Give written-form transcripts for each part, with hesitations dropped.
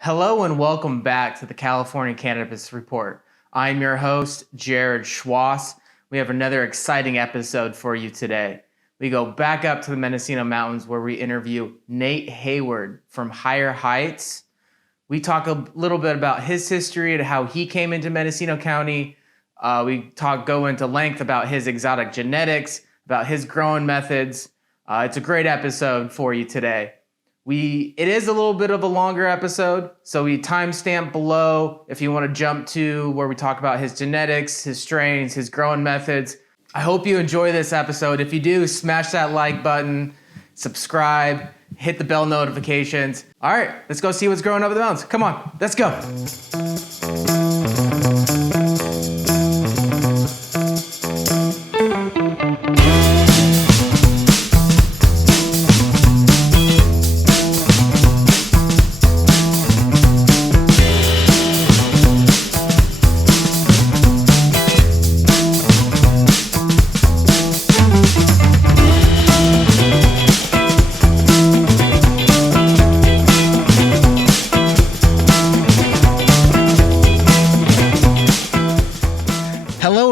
Hello and welcome back to the California Cannabis Report. I'm your host, Jared Schwass. We have another exciting episode for you today. We go back up to the Mendocino Mountains where we interview Nate Hayward from Higher Heights. We talk a little bit about his history and how he came into Mendocino County. We go into length about his exotic genetics, about his growing methods. It's a great episode for you today. It is a little bit of a longer episode, so we timestamp below if you want to jump to where we talk about his genetics, his strains, his growing methods. I hope you enjoy this episode. If you do, smash that like button, subscribe, hit the bell notifications. All right, let's go see what's growing up in the mountains. Come on, let's go.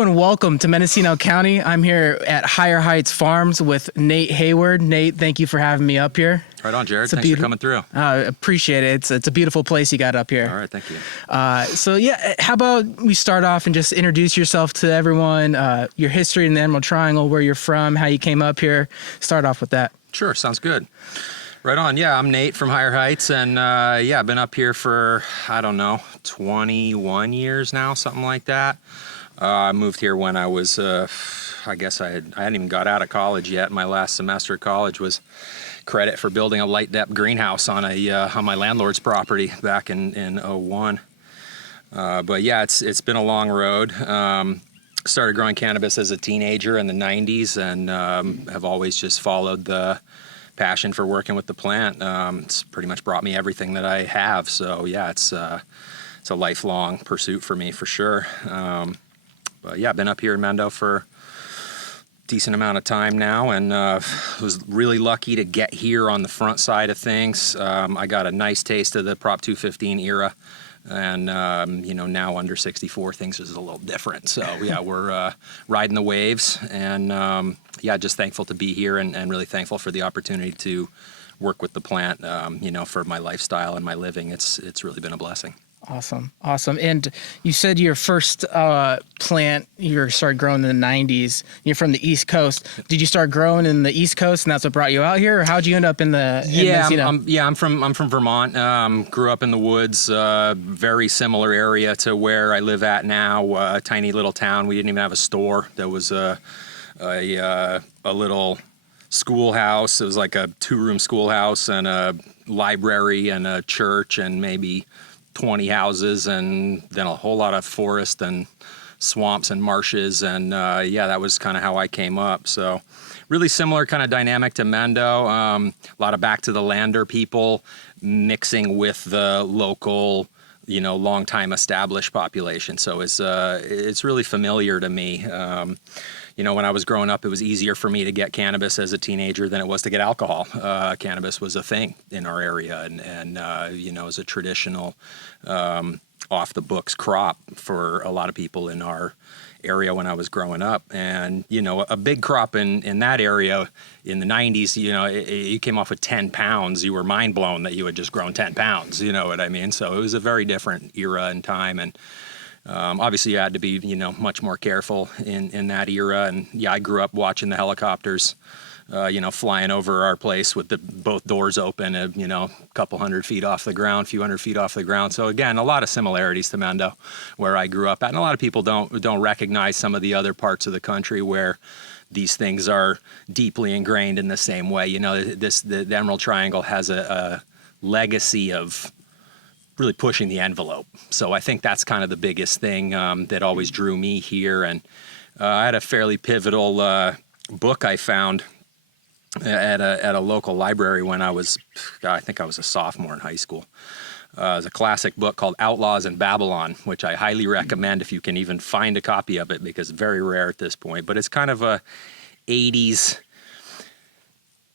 Welcome to Mendocino County. I'm here at Higher Heights Farms with Nate Hayward. Nate, thank you for having me up here. Right on, Jared. Thanks for coming through. Appreciate it. It's a beautiful place you got up here. All right, thank you. How about we start off and just introduce yourself to everyone, your history in the Emerald Triangle, where you're from, how you came up here. Start off with that. Sure, sounds good. Right on. Yeah, I'm Nate from Higher Heights, and I've been up here for, 21 years now, something like that. I moved here when I was, I hadn't even got out of college yet. My last semester of college was credit for building a light depth greenhouse on my landlord's property back in 01. But yeah, it's been a long road. Started growing cannabis as a teenager in the 90s and have always just followed the passion for working with the plant. It's pretty much brought me everything that I have. So yeah, it's a lifelong pursuit for me for sure. But yeah, I've been up here in Mendo for a decent amount of time now, and was really lucky to get here on the front side of things. I got a nice taste of the Prop 215 era, and now under 64 things is a little different. So yeah, we're riding the waves, and just thankful to be here, and really thankful for the opportunity to work with the plant. For my lifestyle and my living, it's really been a blessing. Awesome. And you said your first plant you started growing in the 90s. You're from the East Coast. Did you start growing in the East Coast, and that's what brought you out here, or how'd you end up in the? I'm from Vermont. Grew up in the woods. Very similar area to where I live at now. A tiny little town. We didn't even have a store. There was a little schoolhouse. It was like a 2-room schoolhouse and a library and a church and maybe 20 houses, and then a whole lot of forest and swamps and marshes, and that was kind of how I came up. So really similar kind of dynamic to Mendo. A lot of back to the lander people mixing with the local, long time established population. So it's really familiar to me. When I was growing up, it was easier for me to get cannabis as a teenager than it was to get alcohol. Cannabis was a thing in our area, and as a traditional off-the-books crop for a lot of people in our area when I was growing up. And, a big crop in that area in the 90s, you came off with 10 pounds. You were mind blown that you had just grown 10 pounds, you know what I mean? So it was a very different era and time, and obviously, you had to be, much more careful in that era. And yeah, I grew up watching the helicopters, flying over our place with both doors open, a couple hundred feet off the ground, few hundred feet off the ground. So again, a lot of similarities to Mendo, where I grew up at. And a lot of people don't recognize some of the other parts of the country where these things are deeply ingrained in the same way. The Emerald Triangle has a legacy of really pushing the envelope. So I think that's kind of the biggest thing that always drew me here. And I had a fairly pivotal book I found at a local library when I think I was a sophomore in high school. It was a classic book called Outlaws in Babylon, which I highly recommend if you can even find a copy of it, because it's very rare at this point. But it's kind of a 80s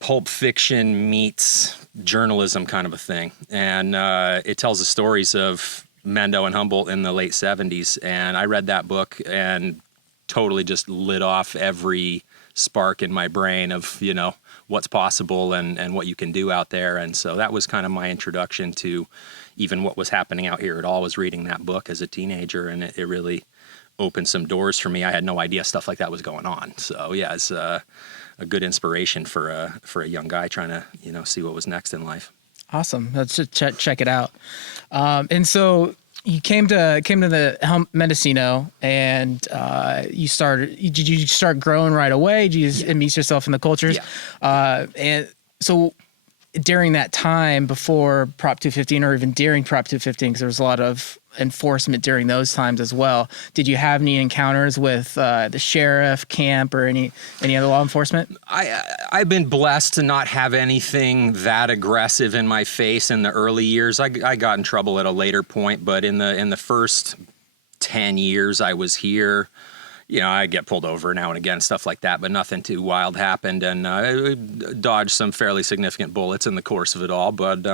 Pulp Fiction meets journalism kind of a thing. And it tells the stories of Mendo and Humboldt in the late 70s. And I read that book and totally just lit off every spark in my brain of, what's possible and what you can do out there. And so that was kind of my introduction to even what was happening out here at all, was reading that book as a teenager. And it really opened some doors for me. I had no idea stuff like that was going on. So yeah, it's a good inspiration for a young guy trying to, see what was next in life. Awesome. Let's just check it out. And so you came to the Mendocino, and did you start growing right away? Did you just immerse yourself in the cultures? Yeah. And so during that time before Prop 215, or even during Prop 215, because there was a lot of enforcement during those times as well, did you have any encounters with the sheriff, camp, or any other law enforcement? I've been blessed to not have anything that aggressive in my face in the early years. I got in trouble at a later point, but in the first 10 years I was here, I get pulled over now and again, stuff like that, but nothing too wild happened, and I dodged some fairly significant bullets in the course of it all. But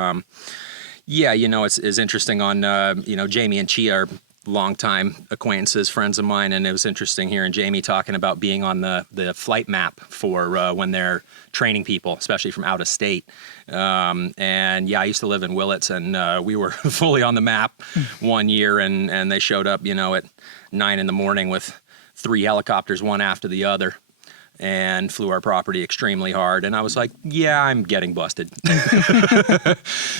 yeah, it's interesting on, Jamie and Chia are longtime acquaintances, friends of mine, and it was interesting hearing Jamie talking about being on the flight map for when they're training people, especially from out of state. And yeah, I used to live in Willits, and we were fully on the map one year, and they showed up, at 9 a.m. with 3 helicopters, one after the other, and flew our property extremely hard. And I was like, yeah, I'm getting busted.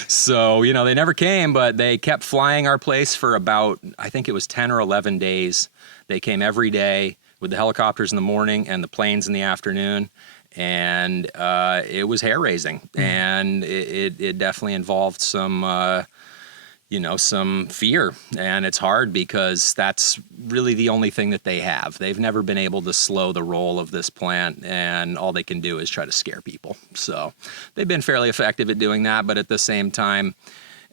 So, they never came, but they kept flying our place for about, I think it was 10 or 11 days. They came every day with the helicopters in the morning and the planes in the afternoon. And it was hair-raising. And it definitely involved some some fear, and it's hard because that's really the only thing that they have. They've never been able to slow the roll of this plant, and all they can do is try to scare people. So they've been fairly effective at doing that, but at the same time,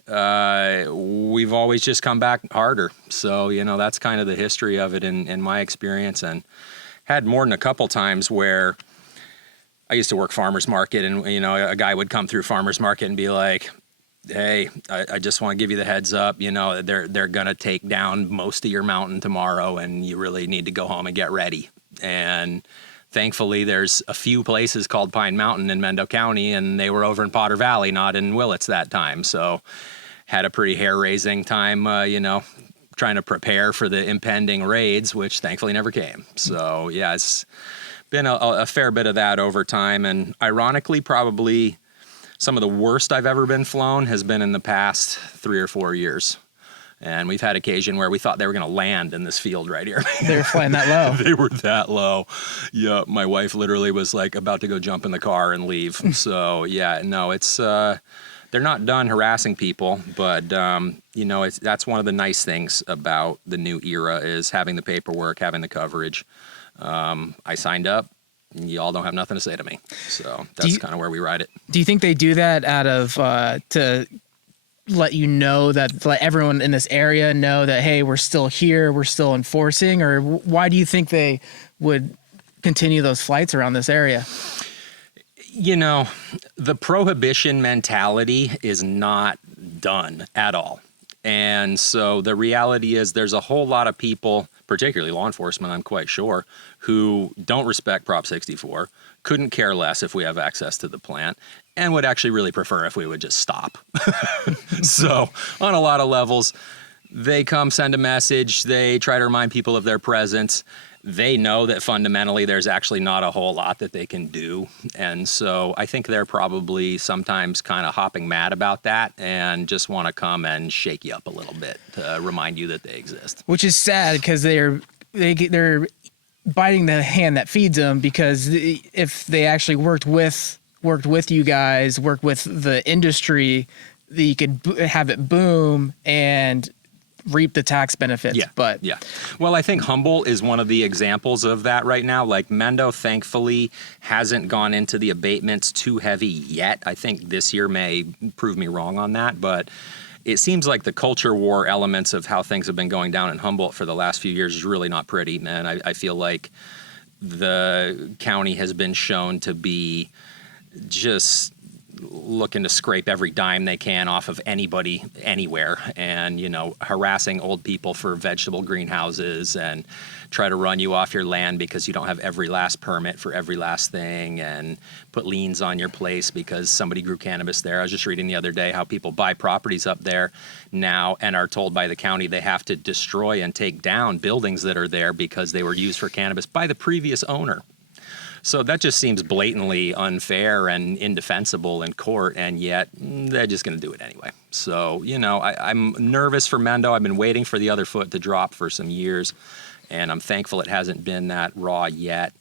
we've always just come back harder. So, that's kind of the history of it in my experience, and had more than a couple times where I used to work farmers market, and, a guy would come through farmers market and be like, hey, I just want to give you the heads up, they're going to take down most of your mountain tomorrow, and you really need to go home and get ready. And thankfully, there's a few places called Pine Mountain in Mendocino County, and they were over in Potter Valley, not in Willits that time. So had a pretty hair-raising time, trying to prepare for the impending raids, which thankfully never came. So yeah, it's been a fair bit of that over time. And ironically, probably some of the worst I've ever been flown has been in the past 3 or 4 years. And we've had occasion where we thought they were going to land in this field right here. They were flying that low. They were that low. Yeah, my wife literally was like about to go jump in the car and leave. So yeah, no, it's they're not done harassing people, but that's one of the nice things about the new era is having the paperwork, having the coverage. I signed up. Y'all don't have nothing to say to me. So that's kind of where we ride it. Do you think they do that out of to let let everyone in this area know that, hey, we're still here, we're still enforcing? Or why do you think they would continue those flights around this area? The prohibition mentality is not done at all. And so the reality is there's a whole lot of people, particularly law enforcement, I'm quite sure, who don't respect Prop 64, couldn't care less if we have access to the plant, and would actually really prefer if we would just stop. So on a lot of levels, they come send a message, they try to remind people of their presence. They know that fundamentally there's actually not a whole lot that they can do. And so I think they're probably sometimes kind of hopping mad about that and just want to come and shake you up a little bit to remind you that they exist. Which is sad because they're biting the hand that feeds them, because if they actually worked with you guys, worked with the industry, you could have it boom and reap the tax benefits. Yeah. Well, I think Humboldt is one of the examples of that right now. Like Mendo, thankfully, hasn't gone into the abatements too heavy yet. I think this year may prove me wrong on that, but it seems like the culture war elements of how things have been going down in Humboldt for the last few years is really not pretty, man. I feel like the county has been shown to be just looking to scrape every dime they can off of anybody anywhere, and harassing old people for vegetable greenhouses, and try to run you off your land because you don't have every last permit for every last thing, and put liens on your place because somebody grew cannabis there. I was just reading the other day how people buy properties up there now and are told by the county they have to destroy and take down buildings that are there because they were used for cannabis by the previous owner. So that just seems blatantly unfair and indefensible in court, and yet they're just going to do it anyway. So, I'm nervous for Mendo. I've been waiting for the other foot to drop for some years, and I'm thankful it hasn't been that raw yet.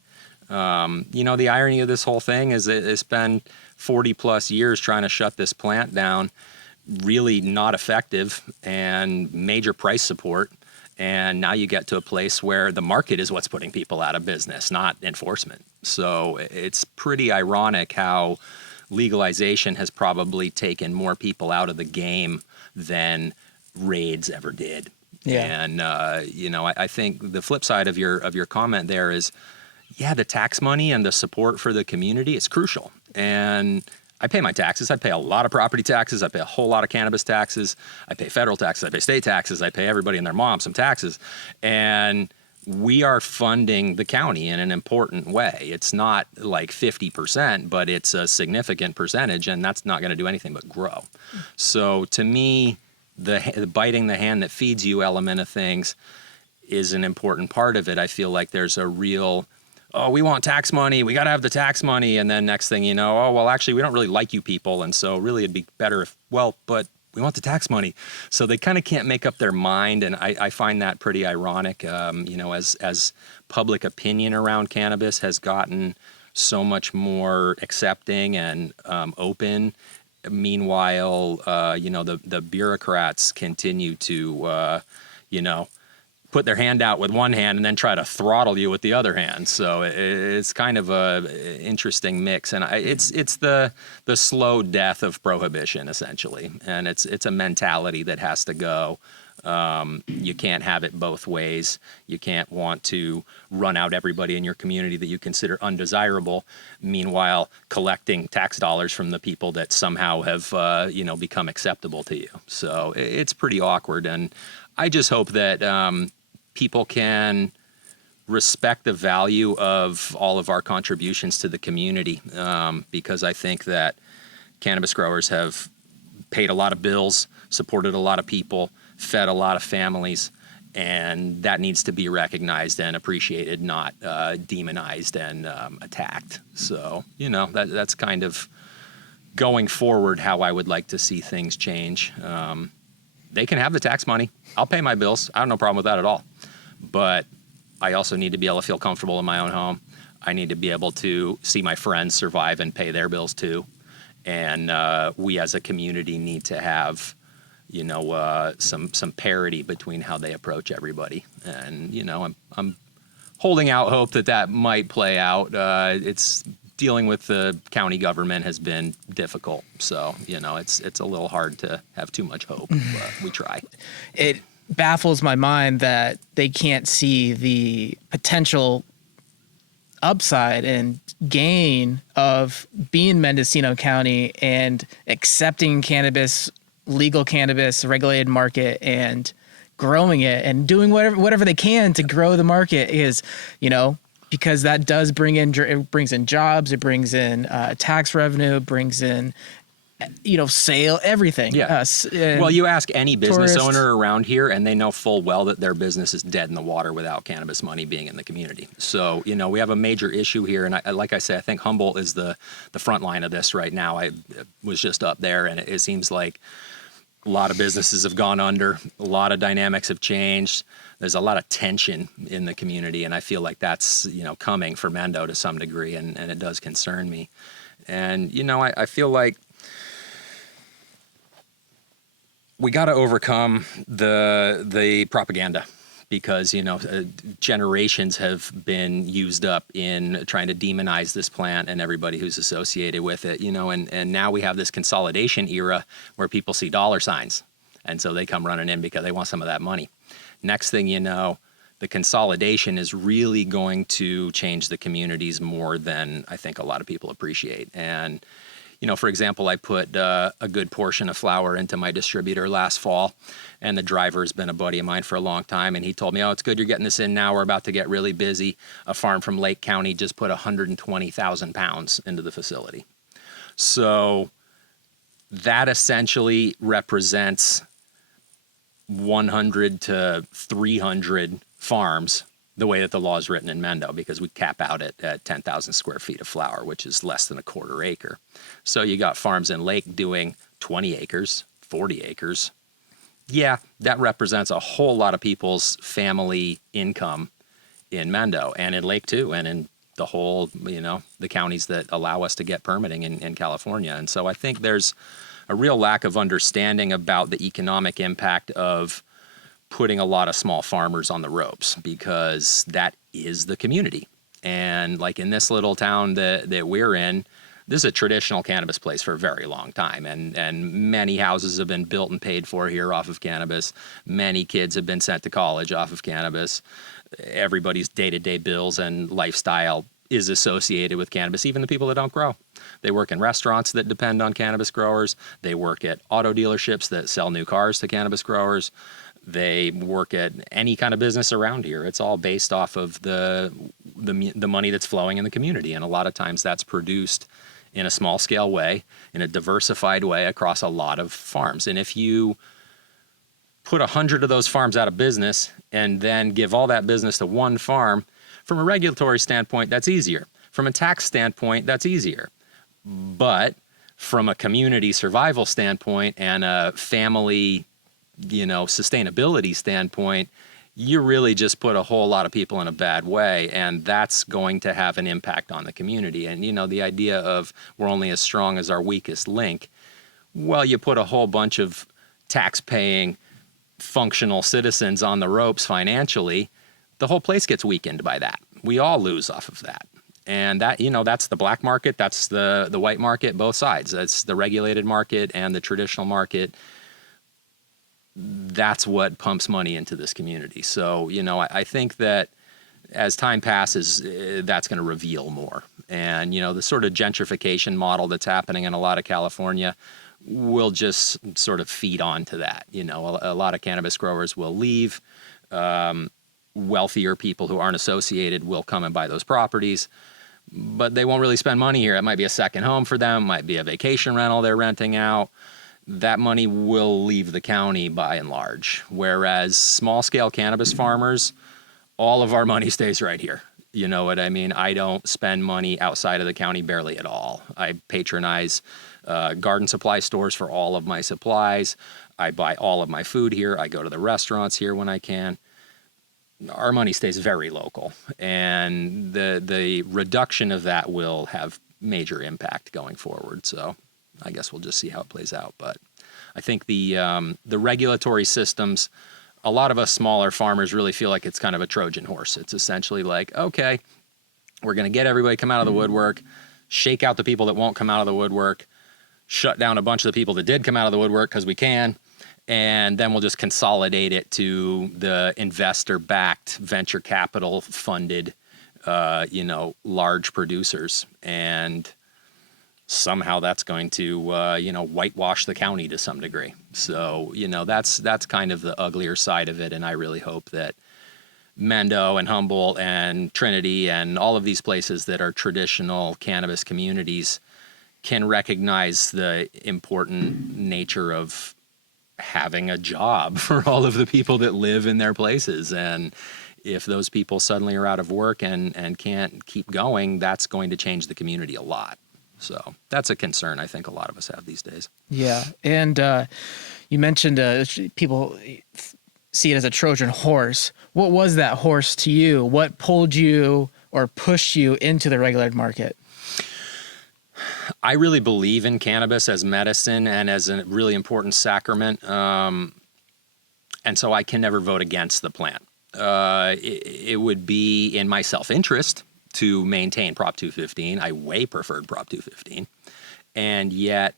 The irony of this whole thing is that it's been 40 plus years trying to shut this plant down, really not effective, and major price support. And now you get to a place where the market is what's putting people out of business, not enforcement. So it's pretty ironic how legalization has probably taken more people out of the game than raids ever did. Yeah. And, I think the flip side of your comment there is, the tax money and the support for the community is crucial. And I pay my taxes. I pay a lot of property taxes. I pay a whole lot of cannabis taxes. I pay federal taxes. I pay state taxes. I pay everybody and their mom some taxes. And we are funding the county in an important way. It's not like 50%, but it's a significant percentage, and that's not going to do anything but grow. So to me, the biting the hand that feeds you element of things is an important part of it. I feel like there's a real, we want tax money, we got to have the tax money. And then next thing you know, actually, we don't really like you people. And so really it'd be better if, but we want the tax money. So they kind of can't make up their mind. And I find that pretty ironic, as public opinion around cannabis has gotten so much more accepting and open. Meanwhile, the bureaucrats continue to, put their hand out with one hand and then try to throttle you with the other hand. So it's kind of a interesting mix, and it's the slow death of prohibition essentially, and it's a mentality that has to go. You can't have it both ways. You can't want to run out everybody in your community that you consider undesirable, meanwhile collecting tax dollars from the people that somehow have become acceptable to you. So it's pretty awkward, and I just hope that people can respect the value of all of our contributions to the community, because I think that cannabis growers have paid a lot of bills, supported a lot of people, fed a lot of families, and that needs to be recognized and appreciated, not demonized and attacked. So, that's kind of going forward how I would like to see things change. They can have the tax money. I'll pay my bills. I have no problem with that at all. But I also need to be able to feel comfortable in my own home. I need to be able to see my friends survive and pay their bills too. And we as a community need to have, some parity between how they approach everybody. And, I'm holding out hope that might play out. It's dealing with the county government has been difficult. So, it's a little hard to have too much hope, but we try. It baffles my mind that they can't see the potential upside and gain of being Mendocino County and accepting cannabis, legal cannabis, regulated market, and growing it and doing whatever they can to grow the market is, because that does it brings in jobs, it brings in tax revenue, it brings in, sale, everything. Yeah. Well, you ask any business owner around here, and they know full well that their business is dead in the water without cannabis money being in the community. So, we have a major issue here, and like I say, I think Humboldt is the front line of this right now. I was just up there, and it seems like a lot of businesses have gone under. A lot of dynamics have changed. There's a lot of tension in the community, and I feel like that's, coming for Mendo to some degree, and it does concern me. And, I feel like we got to overcome the propaganda, because, generations have been used up in trying to demonize this plant and everybody who's associated with it, and now we have this consolidation era where people see dollar signs. And so they come running in because they want some of that money. Next thing you know, the consolidation is really going to change the communities more than I think a lot of people appreciate. And, for example, I put a good portion of flower into my distributor last fall, and the driver's been a buddy of mine for a long time, and he told me, oh, it's good you're getting this in now. We're about to get really busy. A farm from Lake County just put 120,000 pounds into the facility. So that essentially represents 100 to 300 farms the way that the law is written in Mendo, because we cap out at 10,000 square feet of flower, which is less than a quarter acre. So you got farms in Lake doing 20 acres, 40 acres. Yeah, that represents a whole lot of people's family income in Mendo and in Lake too, and in the whole, the counties that allow us to get permitting in California. And so I think there's a real lack of understanding about the economic impact of putting a lot of small farmers on the ropes, because that is the community. And like in this little town that we're in, this is a traditional cannabis place for a very long time. And many houses have been built and paid for here off of cannabis. Many kids have been sent to college off of cannabis. Everybody's day-to-day bills and lifestyle is associated with cannabis, even the people that don't grow. They work in restaurants that depend on cannabis growers. They work at auto dealerships that sell new cars to cannabis growers. They work at any kind of business around here. It's all based off of the money that's flowing in the community. And a lot of times that's produced in a small scale way, in a diversified way across a lot of farms. And if you put 100 of those farms out of business and then give all that business to one farm, from a regulatory standpoint, that's easier. From a tax standpoint, that's easier. But from a community survival standpoint and a family, sustainability standpoint, you really just put a whole lot of people in a bad way, and that's going to have an impact on the community. And, the idea of we're only as strong as our weakest link, well, you put a whole bunch of tax-paying, functional citizens on the ropes financially, the whole place gets weakened by that. We all lose off of that. And that, that's the black market, that's the white market, both sides. That's the regulated market and the traditional market. That's what pumps money into this community. So, I think that as time passes, that's going to reveal more. And, the sort of gentrification model that's happening in a lot of California will just sort of feed on to that. A lot of cannabis growers will leave. Wealthier people who aren't associated will come and buy those properties, but they won't really spend money here. It might be a second home for them, might be a vacation rental they're renting out. That money will leave the county by and large. Whereas small-scale cannabis farmers, all of our money stays right here. You know what I mean? I don't spend money outside of the county barely at all. I patronize garden supply stores for all of my supplies. I buy all of my food here. I go to the restaurants here when I can. Our money stays very local, and the reduction of that will have major impact going forward. So I guess we'll just see how it plays out. But I think the regulatory systems, a lot of us smaller farmers really feel like it's kind of a Trojan horse. It's essentially like, okay, we're going to get everybody come out of the woodwork, shake out the people that won't come out of the woodwork, shut down a bunch of the people that did come out of the woodwork because we can, and then we'll just consolidate it to the investor-backed, venture capital-funded, large producers. And somehow that's going to, whitewash the county to some degree. So, that's kind of the uglier side of it. And I really hope that Mendo and Humboldt and Trinity and all of these places that are traditional cannabis communities can recognize the important nature of having a job for all of the people that live in their places. And if those people suddenly are out of work and can't keep going, that's going to change the community a lot. So that's a concern I think a lot of us have these days. Yeah. And you mentioned people see it as a Trojan horse. What was that horse to you? What pulled you or pushed you into the regulated market? I really believe in cannabis as medicine and as a really important sacrament. And so I can never vote against the plant. It would be in my self-interest to maintain Prop 215. I way preferred Prop 215. And yet,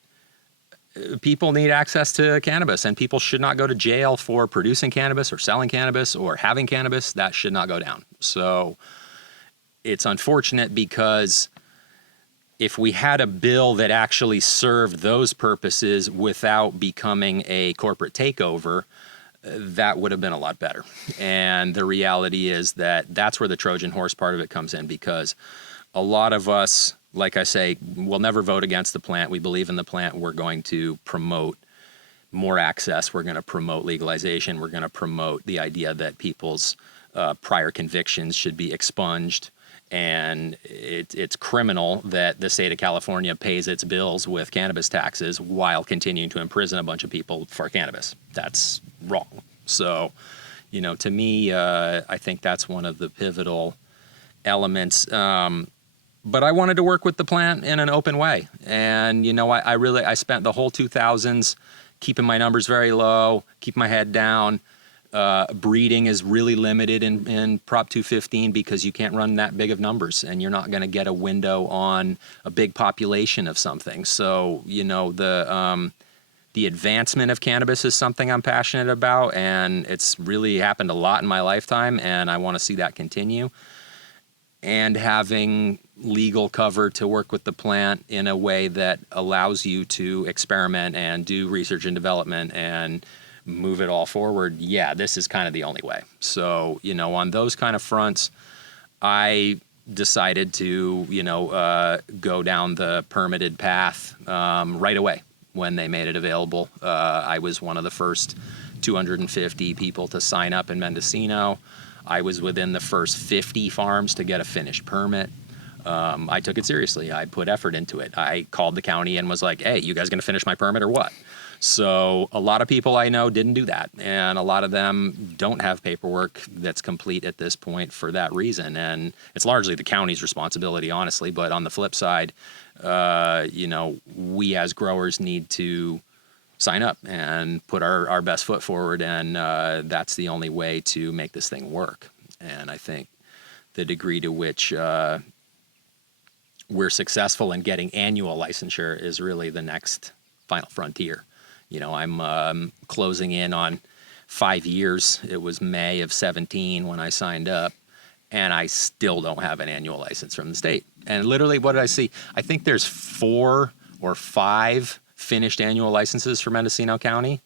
people need access to cannabis, and people should not go to jail for producing cannabis or selling cannabis or having cannabis. That should not go down. So it's unfortunate because if we had a bill that actually served those purposes without becoming a corporate takeover, that would have been a lot better. And the reality is that that's where the Trojan horse part of it comes in, because a lot of us, like I say, will never vote against the plant. We believe in the plant. We're going to promote more access. We're going to promote legalization. We're going to promote the idea that people's prior convictions should be expunged. And it's criminal that the state of California pays its bills with cannabis taxes while continuing to imprison a bunch of people for cannabis. That's wrong. So, to me, I think that's one of the pivotal elements. But I wanted to work with the plant in an open way. And, I spent the whole 2000s keeping my numbers very low, keeping my head down. Breeding is really limited in Prop 215 because you can't run that big of numbers, and you're not going to get a window on a big population of something. So, the advancement of cannabis is something I'm passionate about, and it's really happened a lot in my lifetime, and I want to see that continue. And having legal cover to work with the plant in a way that allows you to experiment and do research and development and move it all forward. Yeah, this is kind of the only way. So, on those kind of fronts, I decided to, go down the permitted path right away when they made it available. I was one of the first 250 people to sign up in Mendocino. I was within the first 50 farms to get a finished permit. I took it seriously. I put effort into it. I called the county and was like, hey, you guys going to finish my permit or what? So a lot of people I know didn't do that. And a lot of them don't have paperwork that's complete at this point for that reason. And it's largely the county's responsibility, honestly. But on the flip side, we as growers need to sign up and put our best foot forward. And that's the only way to make this thing work. And I think the degree to which we're successful in getting annual licensure is really the next final frontier. I'm closing in on 5 years. It was May of 17 when I signed up, and I still don't have an annual license from the state. And literally, what did I see? I think there's 4 or 5 finished annual licenses for Mendocino County.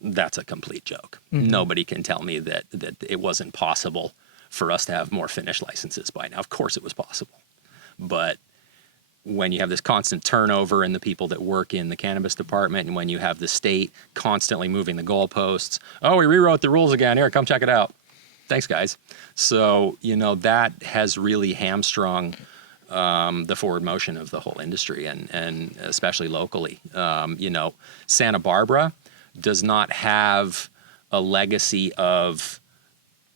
That's a complete joke. Mm-hmm. Nobody can tell me that it wasn't possible for us to have more finished licenses by now. Of course it was possible. But when you have this constant turnover in the people that work in the cannabis department, and when you have the state constantly moving the goalposts, oh, we rewrote the rules again. Here, come check it out. Thanks, guys. So, that has really hamstrung the forward motion of the whole industry, and especially locally. Santa Barbara does not have a legacy of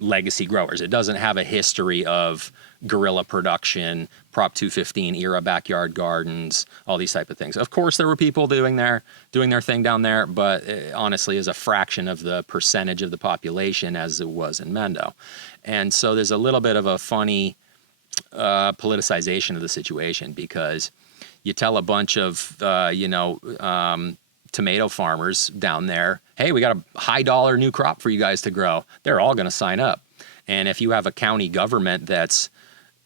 legacy growers. It doesn't have a history of guerrilla production, Prop 215 era backyard gardens, all these type of things. Of course, there were people doing their thing down there, but it honestly is a fraction of the percentage of the population as it was in Mendo. And so there's a little bit of a funny politicization of the situation, because you tell a bunch of, tomato farmers down there, hey, we got a high dollar new crop for you guys to grow. They're all going to sign up. And if you have a county government that's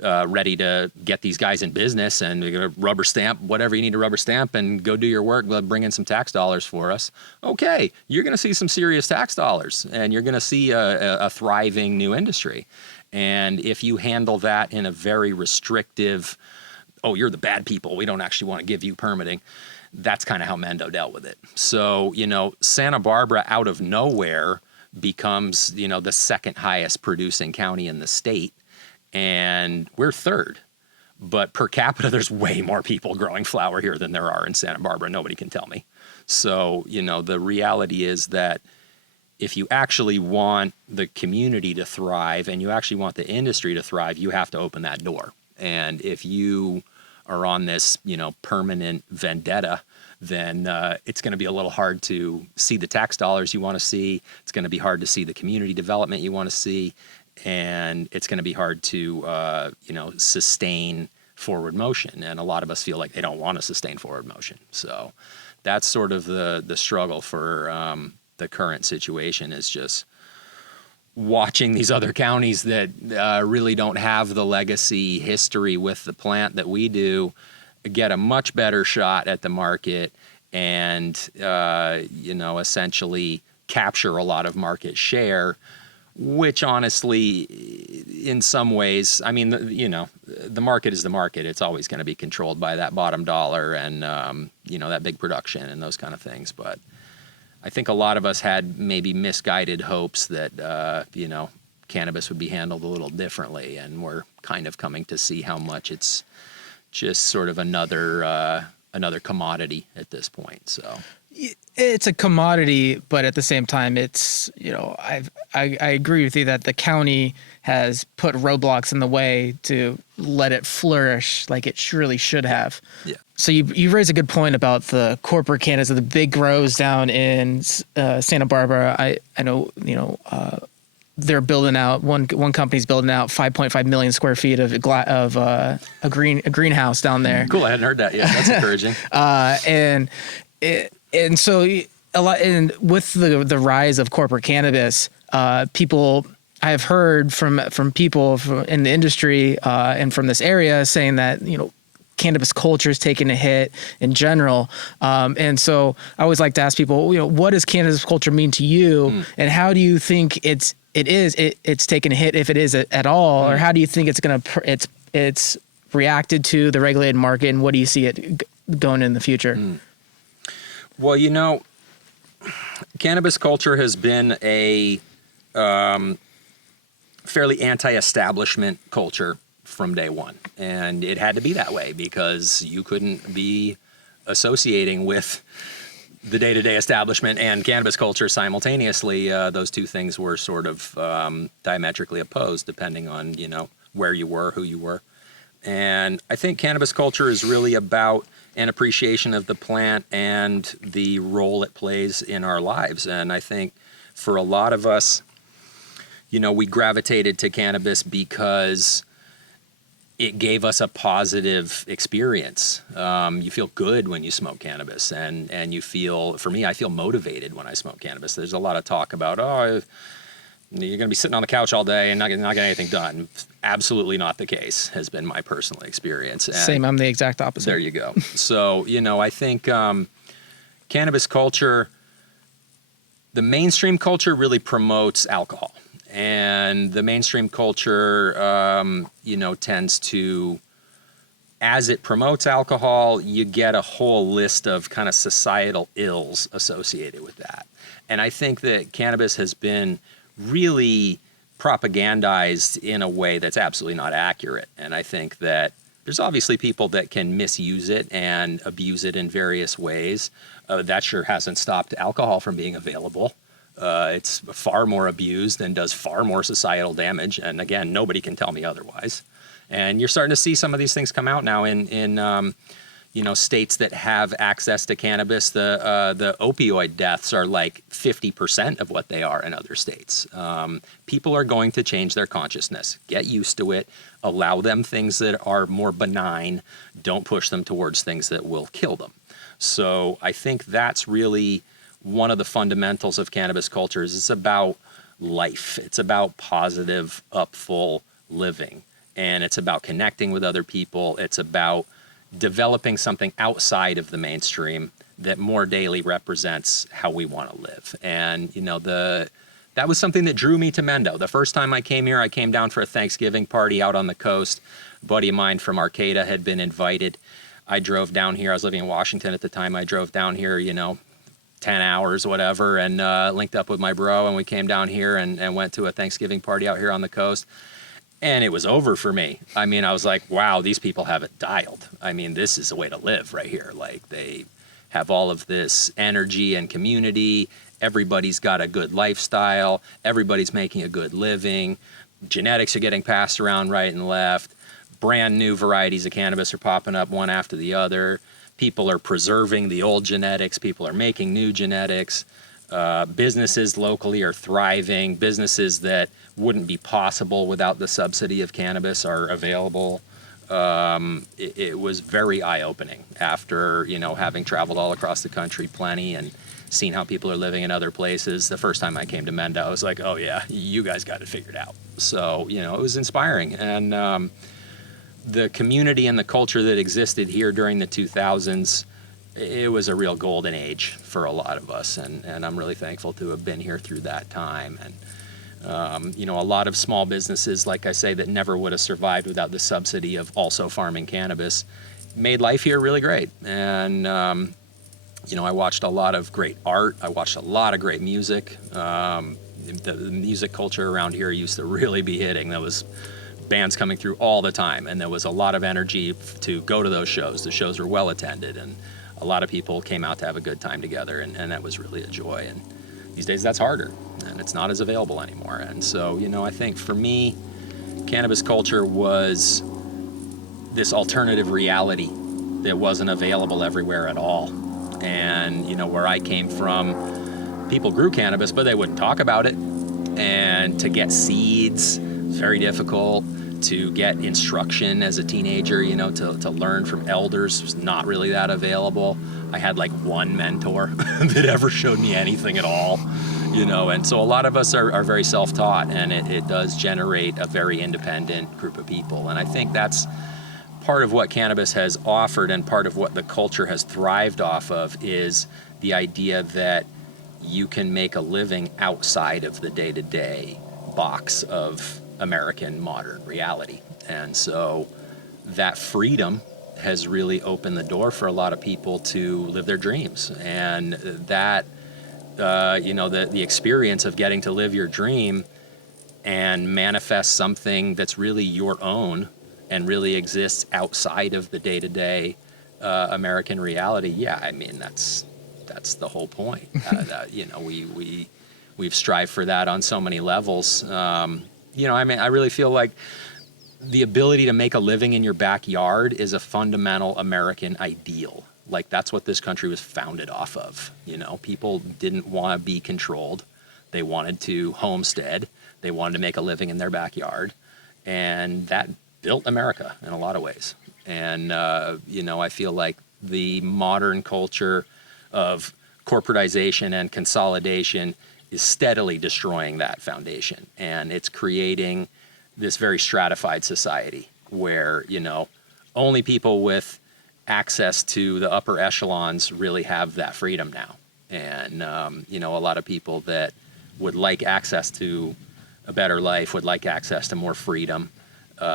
ready to get these guys in business and they're going to rubber stamp whatever you need to rubber stamp and go do your work, bring in some tax dollars for us. Okay, you're going to see some serious tax dollars, and you're going to see a thriving new industry. And if you handle that in a very restrictive, oh, you're the bad people, we don't actually want to give you permitting, that's kind of how Mendo dealt with it. So, Santa Barbara out of nowhere becomes, the second highest producing county in the state. And we're third, but per capita, there's way more people growing flower here than there are in Santa Barbara. Nobody can tell me. So, the reality is that if you actually want the community to thrive and you actually want the industry to thrive, you have to open that door. And if you are on this, permanent vendetta, then it's going to be a little hard to see the tax dollars you want to see. It's going to be hard to see the community development you want to see. And it's going to be hard to, sustain forward motion. And a lot of us feel like they don't want to sustain forward motion. So that's sort of the struggle for the current situation, is just watching these other counties that really don't have the legacy history with the plant that we do get a much better shot at the market and, essentially capture a lot of market share, which honestly, in some ways, I mean, the market is the market. It's always going to be controlled by that bottom dollar and, that big production and those kind of things. But I think a lot of us had maybe misguided hopes that, cannabis would be handled a little differently. And we're kind of coming to see how much it's just sort of another commodity at this point. So it's a commodity, but at the same time, it's, I agree with you that the county has put roadblocks in the way to let it flourish like it really should have. Yeah. So you raise a good point about the corporate cannabis, the big grows down in Santa Barbara. I know, they're building out, one company's building out 5.5 million square feet of a greenhouse down there. Cool. I hadn't heard that yet. That's encouraging. And so a lot, and with the rise of corporate cannabis, people, I've heard from people in the industry and from this area saying that, cannabis culture is taking a hit in general. And so I always like to ask people, what does cannabis culture mean to you? And how do you think it's taking a hit, if it is at all, or how do you think it's reacted to the regulated market, and what do you see it going in the future? Well, cannabis culture has been a fairly anti-establishment culture from day one. And it had to be that way because you couldn't be associating with the day-to-day establishment and cannabis culture simultaneously. Those two things were sort of diametrically opposed depending on, where you were, who you were. And I think cannabis culture is really about an appreciation of the plant and the role it plays in our lives. And I think for a lot of us, we gravitated to cannabis because it gave us a positive experience. You feel good when you smoke cannabis, and you feel, for me, I feel motivated when I smoke cannabis. There's a lot of talk about, you're going to be sitting on the couch all day and not getting anything done. Absolutely not the case, has been my personal experience. And same, I'm the exact opposite. There you go. So, I think cannabis culture, the mainstream culture really promotes alcohol. And the mainstream culture, tends to, as it promotes alcohol, you get a whole list of kind of societal ills associated with that. And I think that cannabis has been really propagandized in a way that's absolutely not accurate. And I think that there's obviously people that can misuse it and abuse it in various ways. That sure hasn't stopped alcohol from being available. It's far more abused and does far more societal damage. And again, nobody can tell me otherwise. And you're starting to see some of these things come out now in states that have access to cannabis. The opioid deaths are like 50% of what they are in other states. People are going to change their consciousness. Get used to it. Allow them things that are more benign. Don't push them towards things that will kill them. So I think that's really one of the fundamentals of cannabis culture. Is it's about life. It's about positive, upful living. And it's about connecting with other people. It's about developing something outside of the mainstream that more daily represents how we want to live. And, that was something that drew me to Mendo. The first time I came here, I came down for a Thanksgiving party out on the coast. A buddy of mine from Arcata had been invited. I drove down here. I was living in Washington at the time. I drove down here, 10 hours, whatever, and linked up with my bro, and we came down here and went to a Thanksgiving party out here on the coast. And it was over for me. I mean, I was like, wow, these people have it dialed. I mean, this is a way to live right here. Like, they have all of this energy and community. Everybody's got a good lifestyle. Everybody's making a good living. Genetics are getting passed around right and left. Brand new varieties of cannabis are popping up one after the other. People are preserving the old genetics. People are making new genetics. Businesses locally are thriving. Businesses that wouldn't be possible without the subsidy of cannabis are available. it was very eye-opening after, having traveled all across the country plenty and seen how people are living in other places. The first time I came to Mendo, I was like, oh yeah, you guys got it figured out. So, it was inspiring. And the community and the culture that existed here during the 2000s, it was a real golden age for a lot of us. And I'm really thankful to have been here through that time. And a lot of small businesses, like I say, that never would have survived without the subsidy of also farming cannabis, made life here really great. And, I watched a lot of great art. I watched a lot of great music. The music culture around here used to really be hitting. There was bands coming through all the time, and there was a lot of energy to go to those shows. The shows were well attended, and a lot of people came out to have a good time together, and that was really a joy. And these days that's harder, and it's not as available anymore. And so, I think for me, cannabis culture was this alternative reality that wasn't available everywhere at all. And, where I came from, people grew cannabis, but they wouldn't talk about it. And to get seeds, it's very difficult. To get instruction as a teenager, to learn from elders was not really that available. I had like one mentor that ever showed me anything at all, and so a lot of us are very self-taught, and it does generate a very independent group of people. And I think that's part of what cannabis has offered, and part of what the culture has thrived off of, is the idea that you can make a living outside of the day-to-day box of American modern reality. And so that freedom has really opened the door for a lot of people to live their dreams. And that, the experience of getting to live your dream and manifest something that's really your own and really exists outside of the day-to-day American reality. Yeah, I mean, that's the whole point. We've strived for that on so many levels. I really feel like the ability to make a living in your backyard is a fundamental American ideal. Like, that's what this country was founded off of. People didn't want to be controlled. They wanted to homestead. They wanted to make a living in their backyard. And that built America in a lot of ways. And, I feel like the modern culture of corporatization and consolidation is steadily destroying that foundation. And it's creating this very stratified society where, only people with access to the upper echelons really have that freedom now. And, a lot of people that would like access to a better life, would like access to more freedom,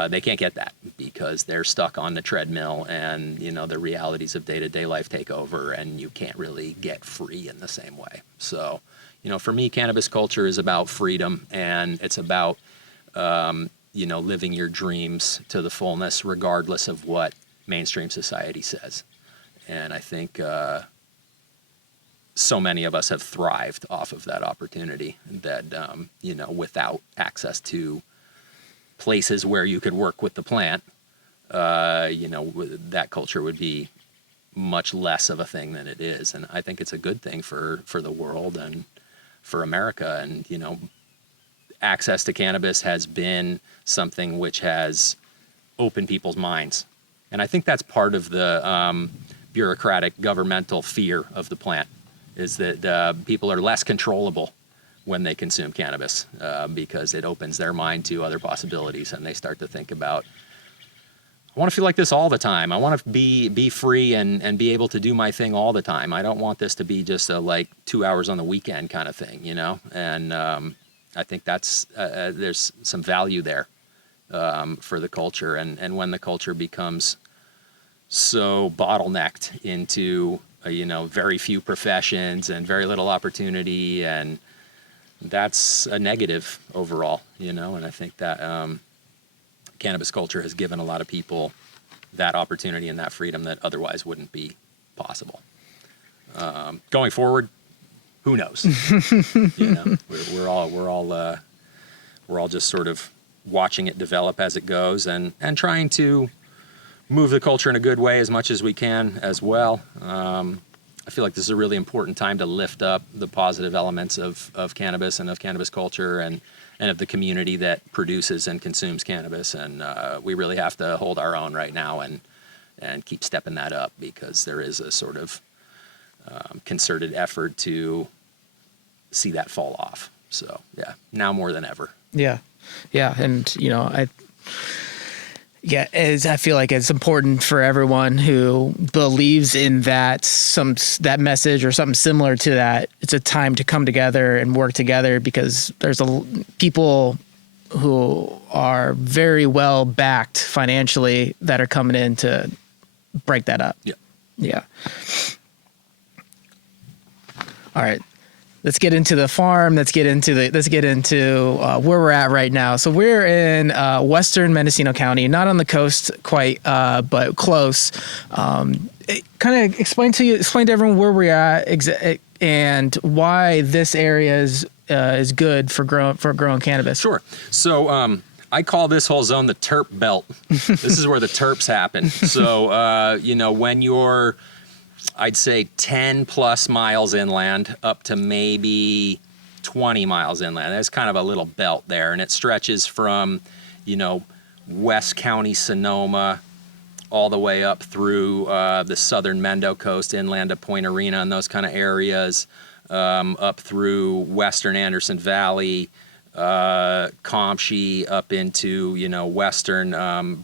they can't get that because they're stuck on the treadmill, and, the realities of day-to-day life take over, and you can't really get free in the same way. So, for me, cannabis culture is about freedom, and it's about, living your dreams to the fullness, regardless of what mainstream society says. And I think so many of us have thrived off of that opportunity that, without access to places where you could work with the plant, that culture would be much less of a thing than it is. And I think it's a good thing for the world and for America. And, access to cannabis has been something which has opened people's minds. And I think that's part of the bureaucratic governmental fear of the plant, is that people are less controllable when they consume cannabis because it opens their mind to other possibilities, and they start to think about, I want to feel like this all the time. I want to be free and be able to do my thing all the time. I don't want this to be just a 2 hours on the weekend kind of thing, And I think that's there's some value there for the culture. And when the culture becomes so bottlenecked into very few professions and very little opportunity, and that's a negative overall, and I think that cannabis culture has given a lot of people that opportunity and that freedom that otherwise wouldn't be possible. Going forward, who knows? We're all just sort of watching it develop as it goes, and trying to move the culture in a good way as much as we can as well. I feel like this is a really important time to lift up the positive elements of cannabis and of cannabis culture and of the community that produces and consumes cannabis. And we really have to hold our own right now and keep stepping that up, because there is a sort of concerted effort to see that fall off. So yeah, now more than ever. Yeah. And I feel like it's important for everyone who believes in that message or something similar to that. It's a time to come together and work together, because there's people who are very well backed financially that are coming in to break that up. Yeah. All right. Let's get into the farm. Let's get into where we're at right now. So we're in western Mendocino County, not on the coast quite, but close. Kind of explain to everyone where we're at and why this area is good for growing cannabis. Sure. So I call this whole zone the terp belt. This is where the terps happen. So when you're, I'd say 10 plus miles inland up to maybe 20 miles inland. There's kind of a little belt there, and it stretches from, West County, Sonoma, all the way up through the southern Mendo coast, inland to Point Arena and those kind of areas, up through western Anderson Valley, Comshie, up into, western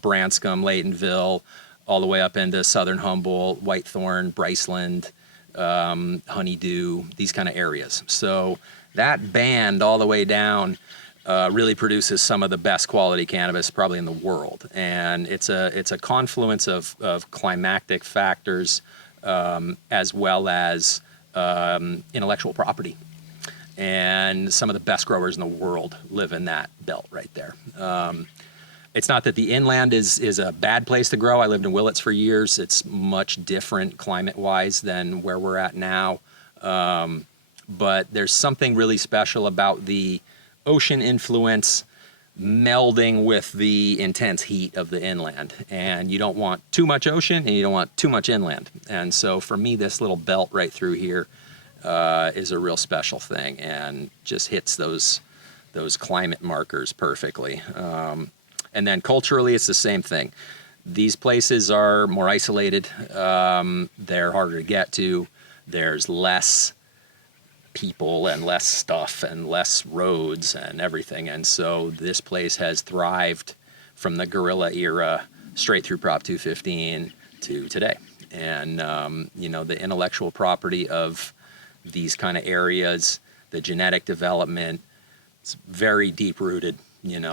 Branscombe, Laytonville, all the way up into southern Humboldt, Whitethorn, Bryceland, Honeydew, these kind of areas. So that band all the way down really produces some of the best quality cannabis probably in the world. And it's a confluence of climactic factors as well as intellectual property. And some of the best growers in the world live in that belt right there. It's not that the inland is a bad place to grow. I lived in Willits for years. It's much different climate-wise than where we're at now. But there's something really special about the ocean influence melding with the intense heat of the inland. And you don't want too much ocean and you don't want too much inland. And so for me, this little belt right through here is a real special thing and just hits those climate markers perfectly. And then culturally, it's the same thing. These places are more isolated. They're harder to get to. There's less people and less stuff and less roads and everything. And so this place has thrived from the guerrilla era straight through Prop 215 to today. And, the intellectual property of these kind of areas, the genetic development, it's very deep-rooted.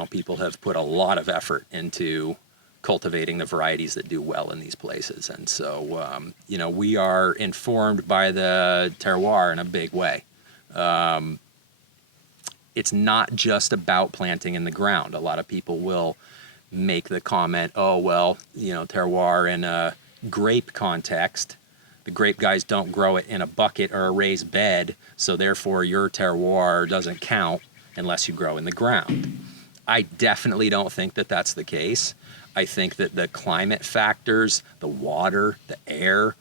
People have put a lot of effort into cultivating the varieties that do well in these places. And so, we are informed by the terroir in a big way. It's not just about planting in the ground. A lot of people will make the comment, terroir in a grape context. The grape guys don't grow it in a bucket or a raised bed, so therefore your terroir doesn't count unless you grow in the ground. I definitely don't think that that's the case. I think that the climate factors, the water, the air,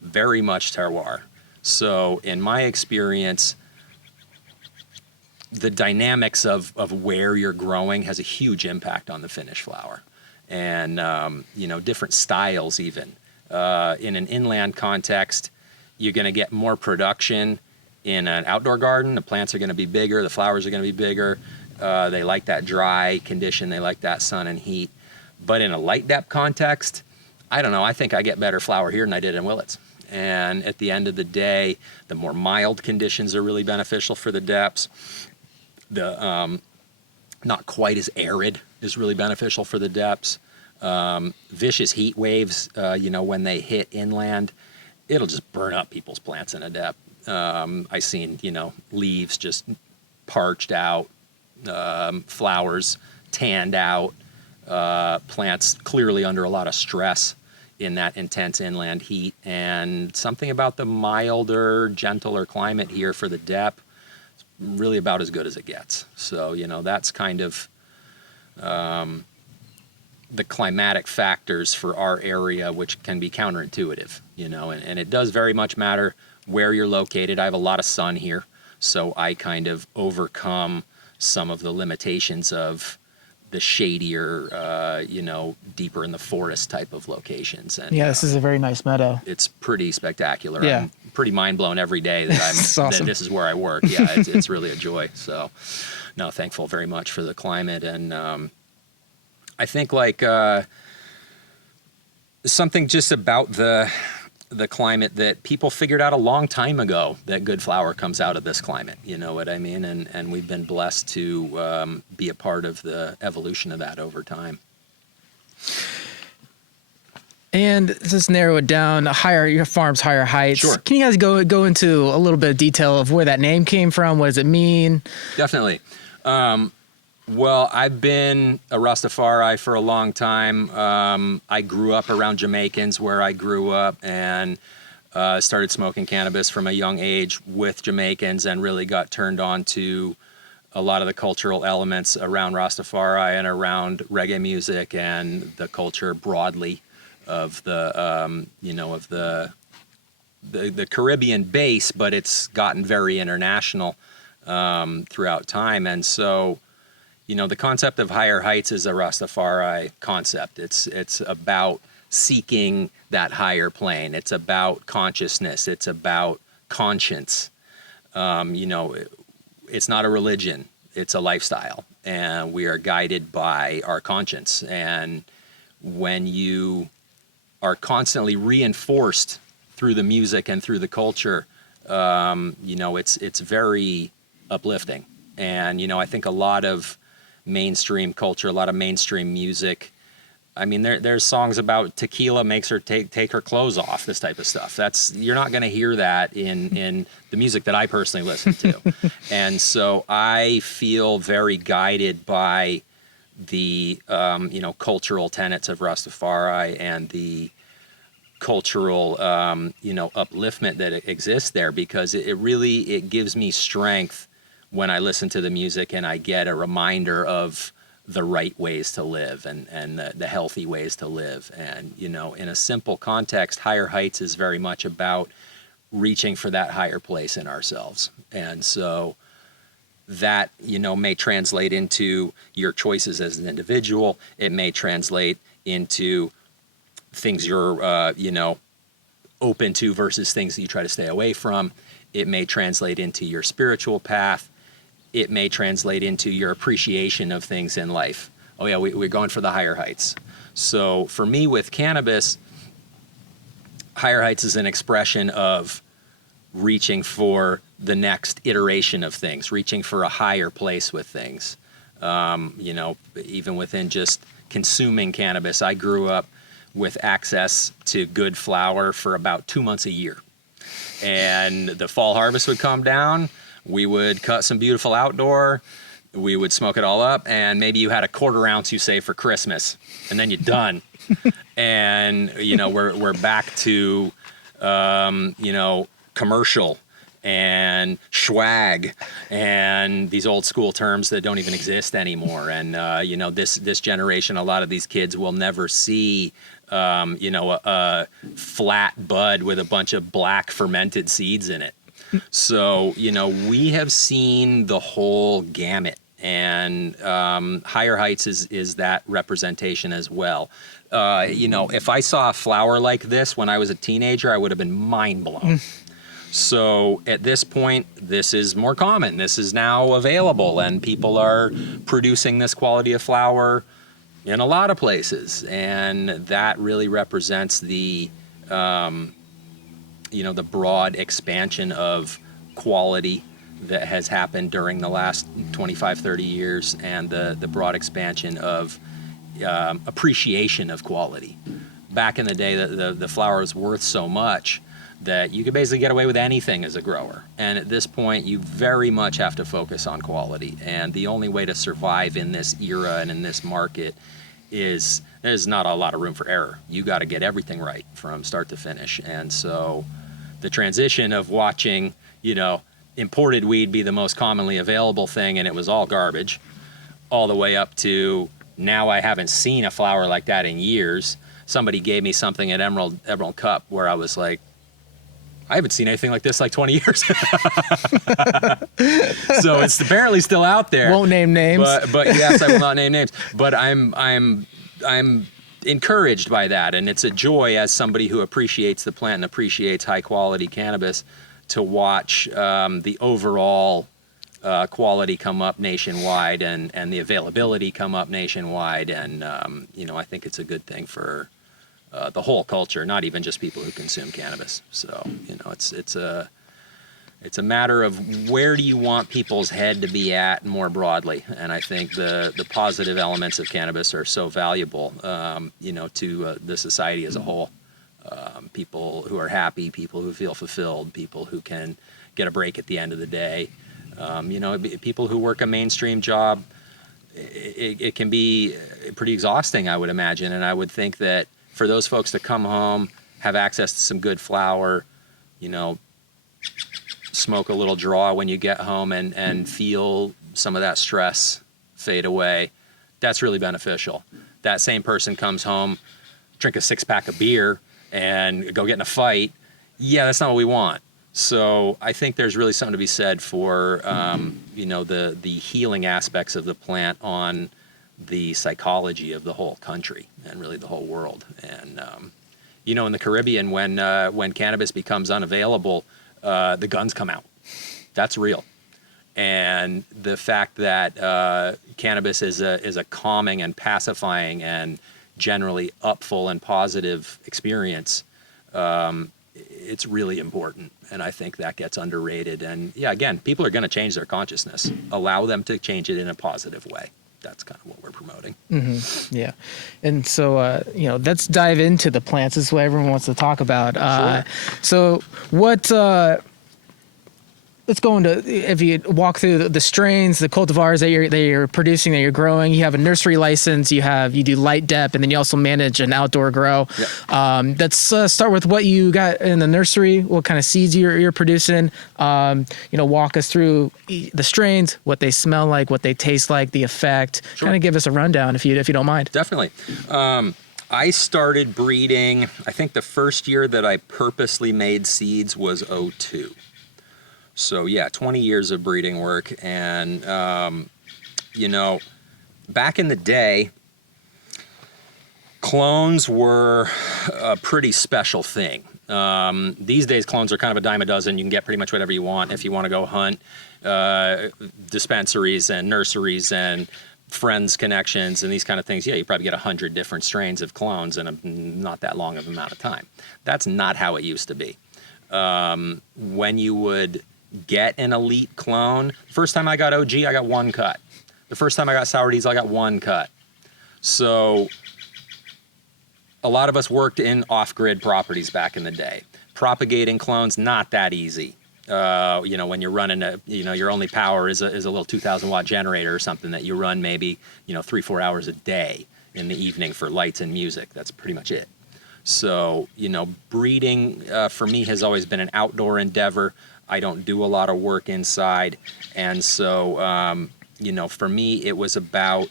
very much terroir. So in my experience, the dynamics of where you're growing has a huge impact on the finished flower. And, different styles even. In an inland context, you're going to get more production in an outdoor garden. The plants are going to be bigger. The flowers are going to be bigger. They like that dry condition. They like that sun and heat. But in a light depth context, I don't know. I think I get better flower here than I did in Willits. And at the end of the day, the more mild conditions are really beneficial for the depths. The not quite as arid is really beneficial for the depths. Vicious heat waves, when they hit inland, it'll just burn up people's plants in a depth. I've seen, leaves just parched out, flowers tanned out, plants clearly under a lot of stress in that intense inland heat. And something about the milder, gentler climate here for the depth is really about as good as it gets. So, that's kind of the climatic factors for our area, which can be counterintuitive, and it does very much matter where you're located. I have a lot of sun here, so I kind of overcome some of the limitations of the shadier, deeper in the forest type of locations. And yeah, this is a very nice meadow. It's pretty spectacular. Yeah. I'm pretty mind blown every day that Awesome. that this is where I work. Yeah, it's really a joy. So, no, thankful very much for the climate. And I think something just about the climate that people figured out a long time ago, that good flower comes out of this climate. You know what I mean? And we've been blessed to be a part of the evolution of that over time. And just narrow it down, your farm's Higher Heights. Sure. Can you guys go into a little bit of detail of where that name came from? What does it mean? Definitely. Well, I've been a Rastafari for a long time. I grew up around Jamaicans where I grew up, and started smoking cannabis from a young age with Jamaicans, and really got turned on to a lot of the cultural elements around Rastafari and around reggae music and the culture broadly of the the Caribbean base, but it's gotten very international throughout time. And so, the concept of Higher Heights is a Rastafari concept. It's about seeking that higher plane. It's about consciousness. It's about conscience. It's not a religion. It's a lifestyle, and we are guided by our conscience. And when you are constantly reinforced through the music and through the culture, it's very uplifting. And, I think a lot of mainstream culture, a lot of mainstream music, I mean, there's songs about tequila makes her take her clothes off, this type of stuff. You're not going to hear that in the music that I personally listen to. And so I feel very guided by the, cultural tenets of Rastafari and the cultural, upliftment that exists there, because it gives me strength when I listen to the music and I get a reminder of the right ways to live and the healthy ways to live. And, in a simple context, Higher Heights is very much about reaching for that higher place in ourselves. And so that, may translate into your choices as an individual. It may translate into things you're, open to versus things that you try to stay away from. It may translate into your spiritual path. It may translate into your appreciation of things in life. Oh yeah, we're going for the higher heights. So for me with cannabis, Higher Heights is an expression of reaching for the next iteration of things, reaching for a higher place with things. Even within just consuming cannabis, I grew up with access to good flower for about 2 months a year. And the fall harvest would come down. We would cut some beautiful outdoor. We would smoke it all up, and maybe you had a 1/4 ounce you save for Christmas, and then you're done. And we're back to commercial and swag and these old school terms that don't even exist anymore. And this generation, a lot of these kids will never see a flat bud with a bunch of black fermented seeds in it. So, we have seen the whole gamut, and Higher Heights is that representation as well. If I saw a flower like this when I was a teenager, I would have been mind blown. So at this point, this is more common. This is now available, and people are producing this quality of flower in a lot of places. And that really represents the the broad expansion of quality that has happened during the last 25, 30 years, and the broad expansion of appreciation of quality. Back in the day, the flower was worth so much that you could basically get away with anything as a grower. And at this point, you very much have to focus on quality. And the only way to survive in this era and in this market is there's not a lot of room for error. You got to get everything right from start to finish. And so the transition of watching, imported weed be the most commonly available thing, and it was all garbage, all the way up to Now I haven't seen a flower like that in years. Somebody gave me something at Emerald Cup where I was like, I haven't seen anything like this like 20 years. So it's apparently still out there. Won't name names. But yes, I will not name names. But I'm encouraged by that, and it's a joy as somebody who appreciates the plant and appreciates high quality cannabis to watch the overall quality come up nationwide and the availability come up nationwide, and I think it's a good thing for the whole culture, not even just people who consume cannabis. So it's a matter of where do you want people's head to be at more broadly, and I think the positive elements of cannabis are so valuable, to the society as a whole. People who are happy, people who feel fulfilled, people who can get a break at the end of the day. People who work a mainstream job, it can be pretty exhausting, I would imagine, and I would think that for those folks to come home, have access to some good flower, smoke a little draw when you get home and feel some of that stress fade away, that's really beneficial. That same person comes home, drink a 6-pack of beer and go get in a fight. Yeah, that's not what we want. So I think there's really something to be said for, the healing aspects of the plant on the psychology of the whole country and really the whole world. And, in the Caribbean, when cannabis becomes unavailable, the guns come out. That's real. And the fact that cannabis is a calming and pacifying and generally upful and positive experience, it's really important. And I think that gets underrated. And yeah, again, people are going to change their consciousness. Allow them to change it in a positive way. That's kind of what we're promoting. Mm-hmm. Yeah. And so, let's dive into the plants. This is what everyone wants to talk about. Sure. So what, let's go into, if you walk through the strains, the cultivars that you're producing, that you're growing. You have a nursery license, you do light dep, and then you also manage an outdoor grow. Yep. Let's start with what you got in the nursery, what kind of seeds you're producing. Walk us through the strains, what they smell like, what they taste like, the effect. Sure. Kind of give us a rundown if you don't mind. Definitely. I started breeding, I think the first year that I purposely made seeds was 2002. So yeah, 20 years of breeding work. And, back in the day, clones were a pretty special thing. These days, clones are kind of a dime a dozen. You can get pretty much whatever you want if you want to go hunt. Dispensaries and nurseries and friends connections and these kind of things. Yeah, you probably get 100 different strains of clones in a not that long of amount of time. That's not how it used to be. When you would get an elite clone. First time I got OG, I got one cut. The first time I got Sourdees, I got one cut. So a lot of us worked in off-grid properties back in the day. Propagating clones, not that easy. When you're running your only power is a little 2,000 watt generator or something that you run maybe, 3-4 hours a day in the evening for lights and music. That's pretty much it. So, breeding for me has always been an outdoor endeavor. I don't do a lot of work inside. And so, for me, it was about,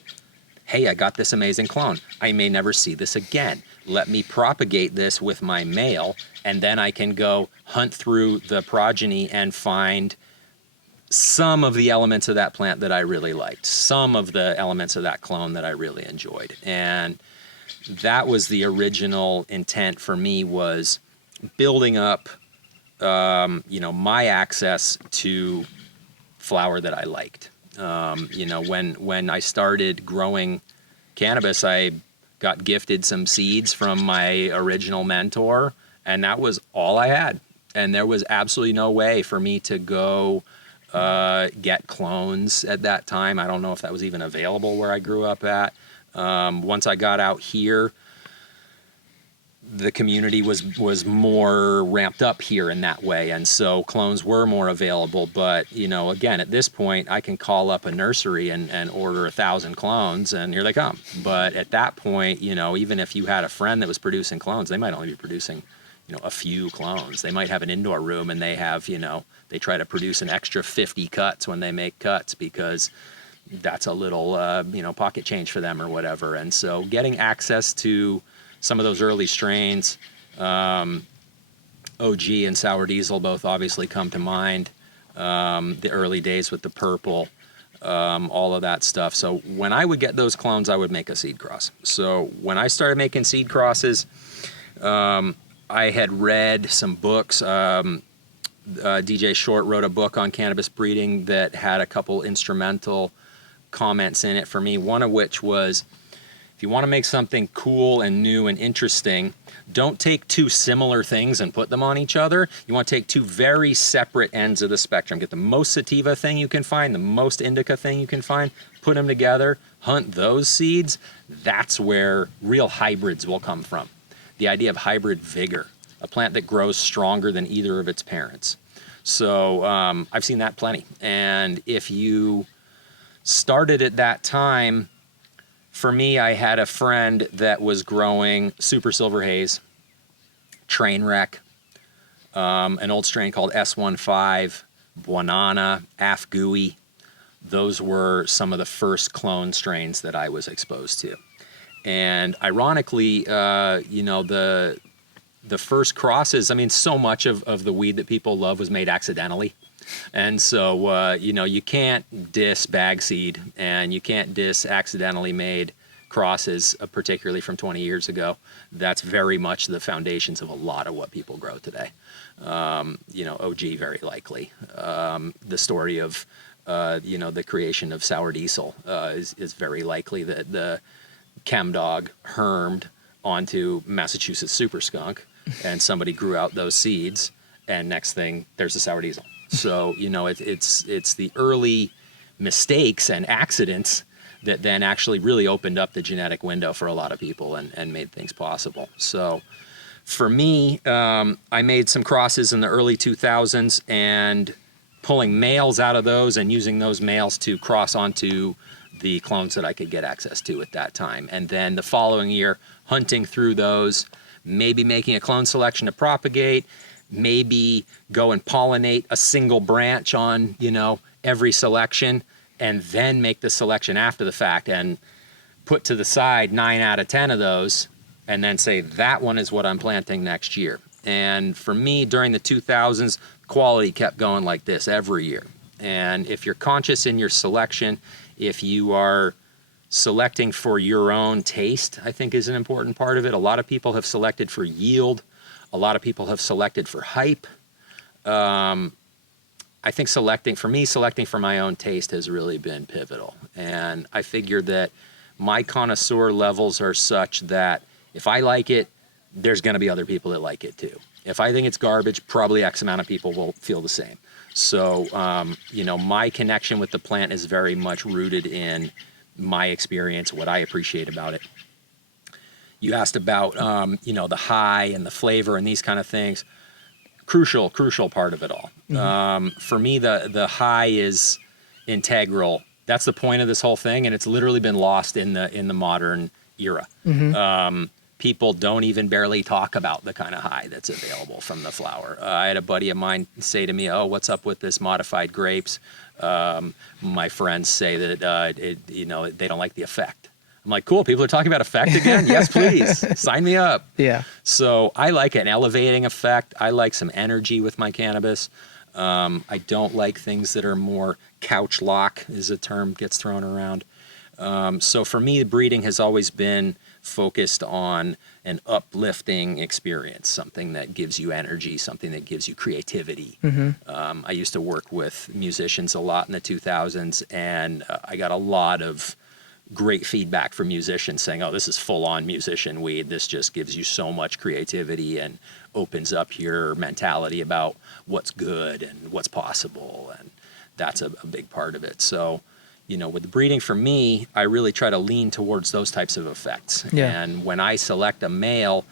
hey, I got this amazing clone. I may never see this again. Let me propagate this with my male, and then I can go hunt through the progeny and find some of the elements of that plant that I really liked, some of the elements of that clone that I really enjoyed. And that was the original intent for me, was building up my access to flower that I liked. When I started growing cannabis, I got gifted some seeds from my original mentor, and that was all I had. And there was absolutely no way for me to go get clones at that time. I don't know if that was even available where I grew up at. Once I got out here, the community was more ramped up here in that way, and so clones were more available. But again, at this point, I can call up a nursery and order 1,000 clones, and here they come. But at that point, even if you had a friend that was producing clones, they might only be producing a few clones. They might have an indoor room, and they have they try to produce an extra 50 cuts when they make cuts, because that's a little, pocket change for them or whatever. And so getting access to some of those early strains, OG and Sour Diesel both obviously come to mind. The early days with the purple, all of that stuff. So when I would get those clones, I would make a seed cross. So when I started making seed crosses, I had read some books. DJ Short wrote a book on cannabis breeding that had a couple instrumental comments in it for me, one of which was, if you want to make something cool and new and interesting, don't take two similar things and put them on each other. You want to take two very separate ends of the spectrum. Get the most sativa thing you can find, the most indica thing you can find, put them together, hunt those seeds. That's where real hybrids will come from. The idea of hybrid vigor, a plant that grows stronger than either of its parents. So I've seen that plenty. And if you started at that time, for me, I had a friend that was growing Super Silver Haze, Trainwreck, an old strain called S15, Buonana, Afgui. Those were some of the first clone strains that I was exposed to. And ironically, the first crosses, I mean, so much of the weed that people love was made accidentally. And so, you can't diss bag seed, and you can't diss accidentally made crosses, particularly from 20 years ago. That's very much the foundations of a lot of what people grow today. OG, very likely. The story of, the creation of Sour Diesel is very likely that the chem dog hermed onto Massachusetts Super Skunk, and somebody grew out those seeds, and next thing, there's the Sour Diesel. So, it's the early mistakes and accidents that then actually really opened up the genetic window for a lot of people and made things possible. So for me, I made some crosses in the early 2000s, and pulling males out of those and using those males to cross onto the clones that I could get access to at that time. And then the following year, hunting through those, maybe making a clone selection to propagate, maybe go and pollinate a single branch on, every selection, and then make the selection after the fact and put to the side 9 out of 10 of those, and then say, that one is what I'm planting next year. And for me, during the 2000s, quality kept going like this every year. And if you're conscious in your selection, if you are selecting for your own taste, I think is an important part of it. A lot of people have selected for yield. A lot of people have selected for hype. I think selecting for my own taste has really been pivotal. And I figured that my connoisseur levels are such that if I like it, there's going to be other people that like it too. If I think it's garbage, probably X amount of people will feel the same. So, my connection with the plant is very much rooted in my experience, what I appreciate about it. You asked about, the high and the flavor and these kind of things. Crucial part of it all. Mm-hmm. For me, the high is integral. That's the point of this whole thing, and it's literally been lost in the modern era. Mm-hmm. People don't even barely talk about the kind of high that's available from the flower. I had a buddy of mine say to me, "Oh, what's up with this modified grapes?" My friends say that they don't like the effect. I'm like, cool, people are talking about effect again? Yes, please. Sign me up. Yeah. So I like an elevating effect. I like some energy with my cannabis. I don't like things that are more couch lock, is a term gets thrown around. So for me, the breeding has always been focused on an uplifting experience, something that gives you energy, something that gives you creativity. Mm-hmm. I used to work with musicians a lot in the 2000s, and I got a lot of great feedback from musicians saying, "Oh, this is full-on musician weed. This just gives you so much creativity and opens up your mentality about what's good and what's possible." And that's a big part of it. So, with the breeding for me, I really try to lean towards those types of effects. Yeah. And when I select a male,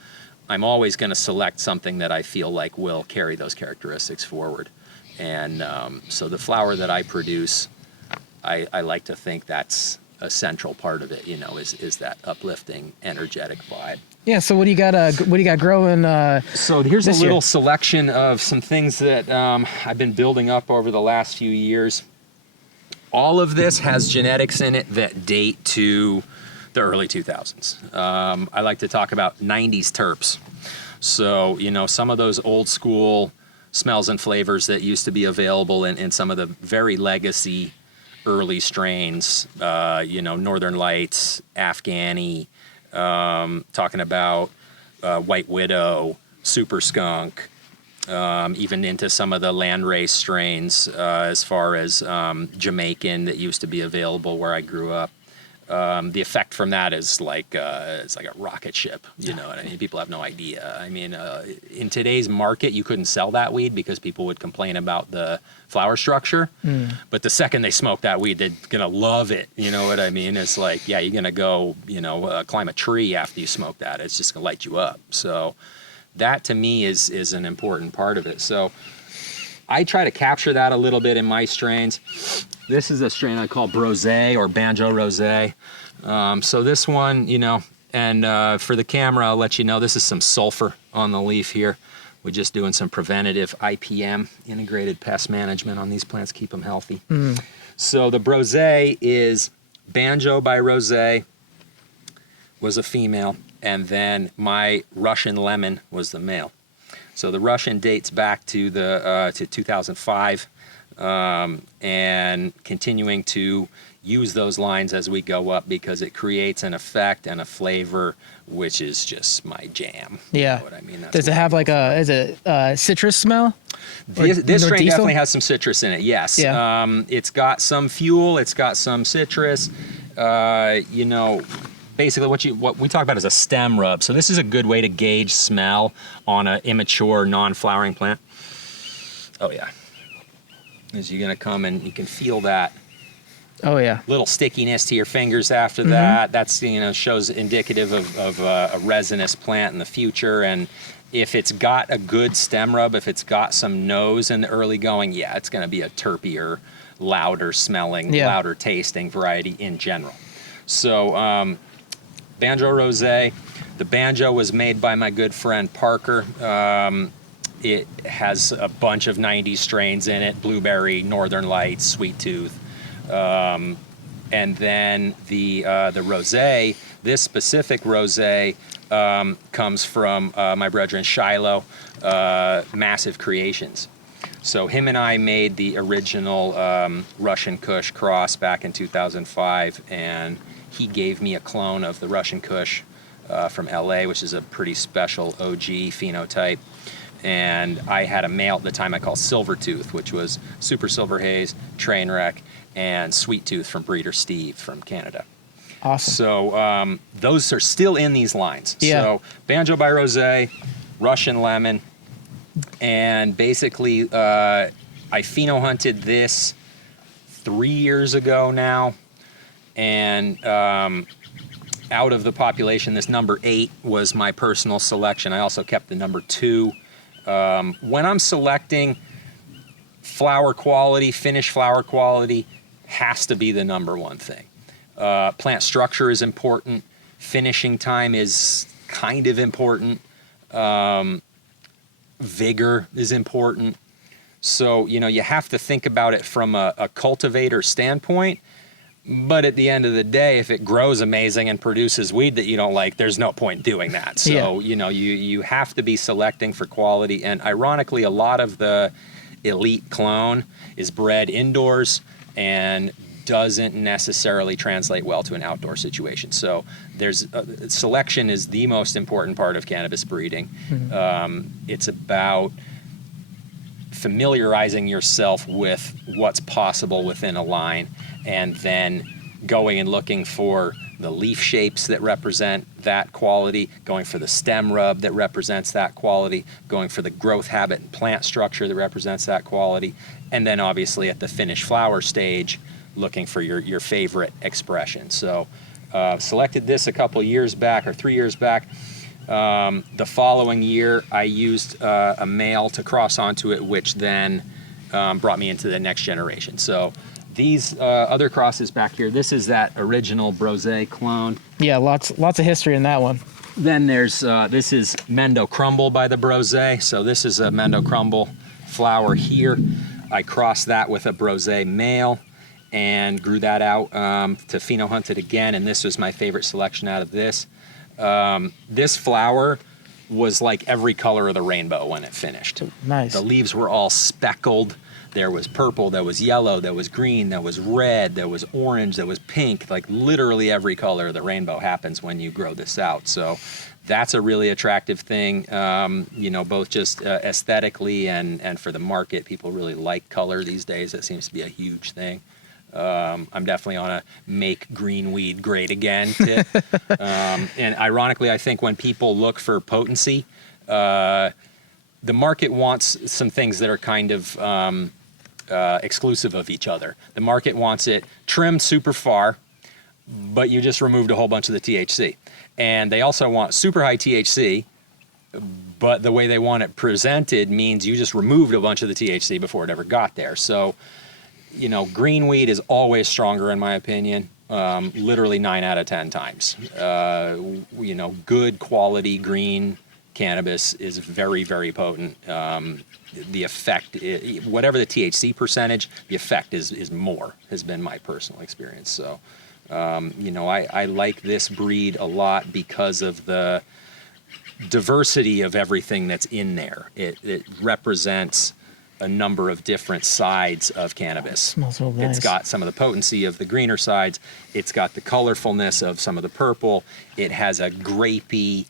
I'm always going to select something that I feel like will carry those characteristics forward. And so the flower that I produce, I like to think that's a central part of it, is that uplifting, energetic vibe. Yeah. So what do you got growing? So here's a little selection of some things that I've been building up over the last few years. all of this has genetics in it that date to the early 2000s. I like to talk about 90s terps. So, some of those old school smells and flavors that used to be available in some of the very legacy early strains, Northern Lights, Afghani, talking about White Widow, Super Skunk, even into some of the landrace strains as far as Jamaican that used to be available where I grew up. The effect from that is it's like a rocket ship, you know what I mean? People have no idea. I mean, in today's market, you couldn't sell that weed because people would complain about the flower structure. But the second they smoke that weed, they're gonna love it. You know what I mean? It's like, yeah, you're gonna go, climb a tree after you smoke that. It's just gonna light you up. So that to me is an important part of it. So I try to capture that a little bit in my strains. This is a strain I call Brosé or Banjo Rosé. So this one, and for the camera, I'll let you know, this is some sulfur on the leaf here. We're just doing some preventative IPM, integrated pest management on these plants, keep them healthy. So the Brosé is Banjo by Rosé, was a female, and then my Russian Lemon was the male. So the Russian dates back to to 2005, and continuing to use those lines as we go up because it creates an effect and a flavor which is just my jam. Yeah. You know what I mean? Does it have is it citrus smell? This strain definitely has some citrus in it, yes. Yeah. It's got some fuel, it's got some citrus, basically what we talk about is a stem rub. So this is a good way to gauge smell on an immature, non-flowering plant. Oh yeah. As you're gonna come and you can feel that. Oh yeah. Little stickiness to your fingers after that. That's, shows indicative of a resinous plant in the future. And if it's got a good stem rub, if it's got some nose in the early going, yeah, it's gonna be a terpier, louder smelling, louder tasting variety in general. So, Banjo Rosé. The Banjo was made by my good friend Parker. It has a bunch of 90s strains in it: Blueberry, Northern Lights, Sweet Tooth. And then the Rosé, this specific Rosé comes from my brethren Shiloh, Massive Creations. So him and I made the original Russian Kush cross back in 2005, and he gave me a clone of the Russian Kush from LA, which is a pretty special OG phenotype. And I had a male at the time I called Silvertooth, which was Super Silver Haze, Trainwreck, and Sweet Tooth from breeder Steve from Canada. Awesome. So those are still in these lines. Yeah. So Banjo by Rosé, Russian Lemon, and basically I pheno hunted this 3 years ago now. And out of the population, this number 8 was my personal selection. I also kept the number 2. When I'm selecting flower quality, finished flower quality, has to be the number one thing. Plant structure is important. Finishing time is kind of important. Vigor is important. So, you have to think about it from a cultivator standpoint. But at the end of the day, if it grows amazing and produces weed that you don't like, there's no point doing that. So, you have to be selecting for quality. And ironically, a lot of the elite clone is bred indoors and doesn't necessarily translate well to an outdoor situation. So selection is the most important part of cannabis breeding. It's about familiarizing yourself with what's possible within a line, and then going and looking for the leaf shapes that represent that quality, going for the stem rub that represents that quality, going for the growth habit and plant structure that represents that quality, and then obviously at the finished flower stage, looking for your favorite expression. So selected this a couple years back, or 3 years back. The following year, I used a male to cross onto it, which then brought me into the next generation. So these other crosses back here, this is that original Brosé clone. Yeah, lots of history in that one. Then there's this is Mendo Crumble by the Brosé. So this is a Mendo Crumble flower here. I crossed that with a Brosé male. and grew that out to pheno hunt it again. And this was my favorite selection out of this. This flower was like every color of the rainbow when it finished. Nice. The leaves were all speckled. There was purple, there was yellow, there was green, there was red, there was orange, there was pink. Like literally every color of the rainbow happens when you grow this out. So that's a really attractive thing, both just aesthetically and for the market. People really like color these days. That seems to be a huge thing. I'm definitely on a make green weed great again tip. And ironically, I think when people look for potency, the market wants some things that are kind of exclusive of each other. The market wants it trimmed super far, but you just removed a whole bunch of the THC. And they also want super high THC, but the way they want it presented means you just removed a bunch of the THC before it ever got there. So, green weed is always stronger in my opinion, literally 9 out of 10 times. Good quality green cannabis is very, very potent. The effect, whatever the THC percentage, the effect is more, has been my personal experience. So, I like this breed a lot because of the diversity of everything that's in there. It represents a number of different sides of cannabis. Smells so nice. It's got some of the potency of the greener sides. It's got the colorfulness of some of the purple. It has a grapey,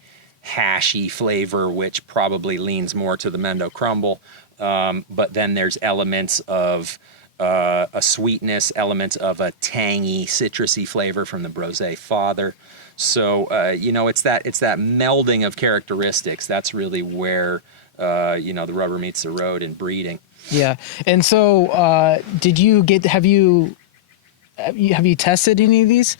hashy flavor, which probably leans more to the Mendo Crumble. But then there's elements of a sweetness, elements of a tangy, citrusy flavor from the Brosé father. So, it's that melding of characteristics. That's really where, the rubber meets the road in breeding. Yeah. And so, have you tested any of these?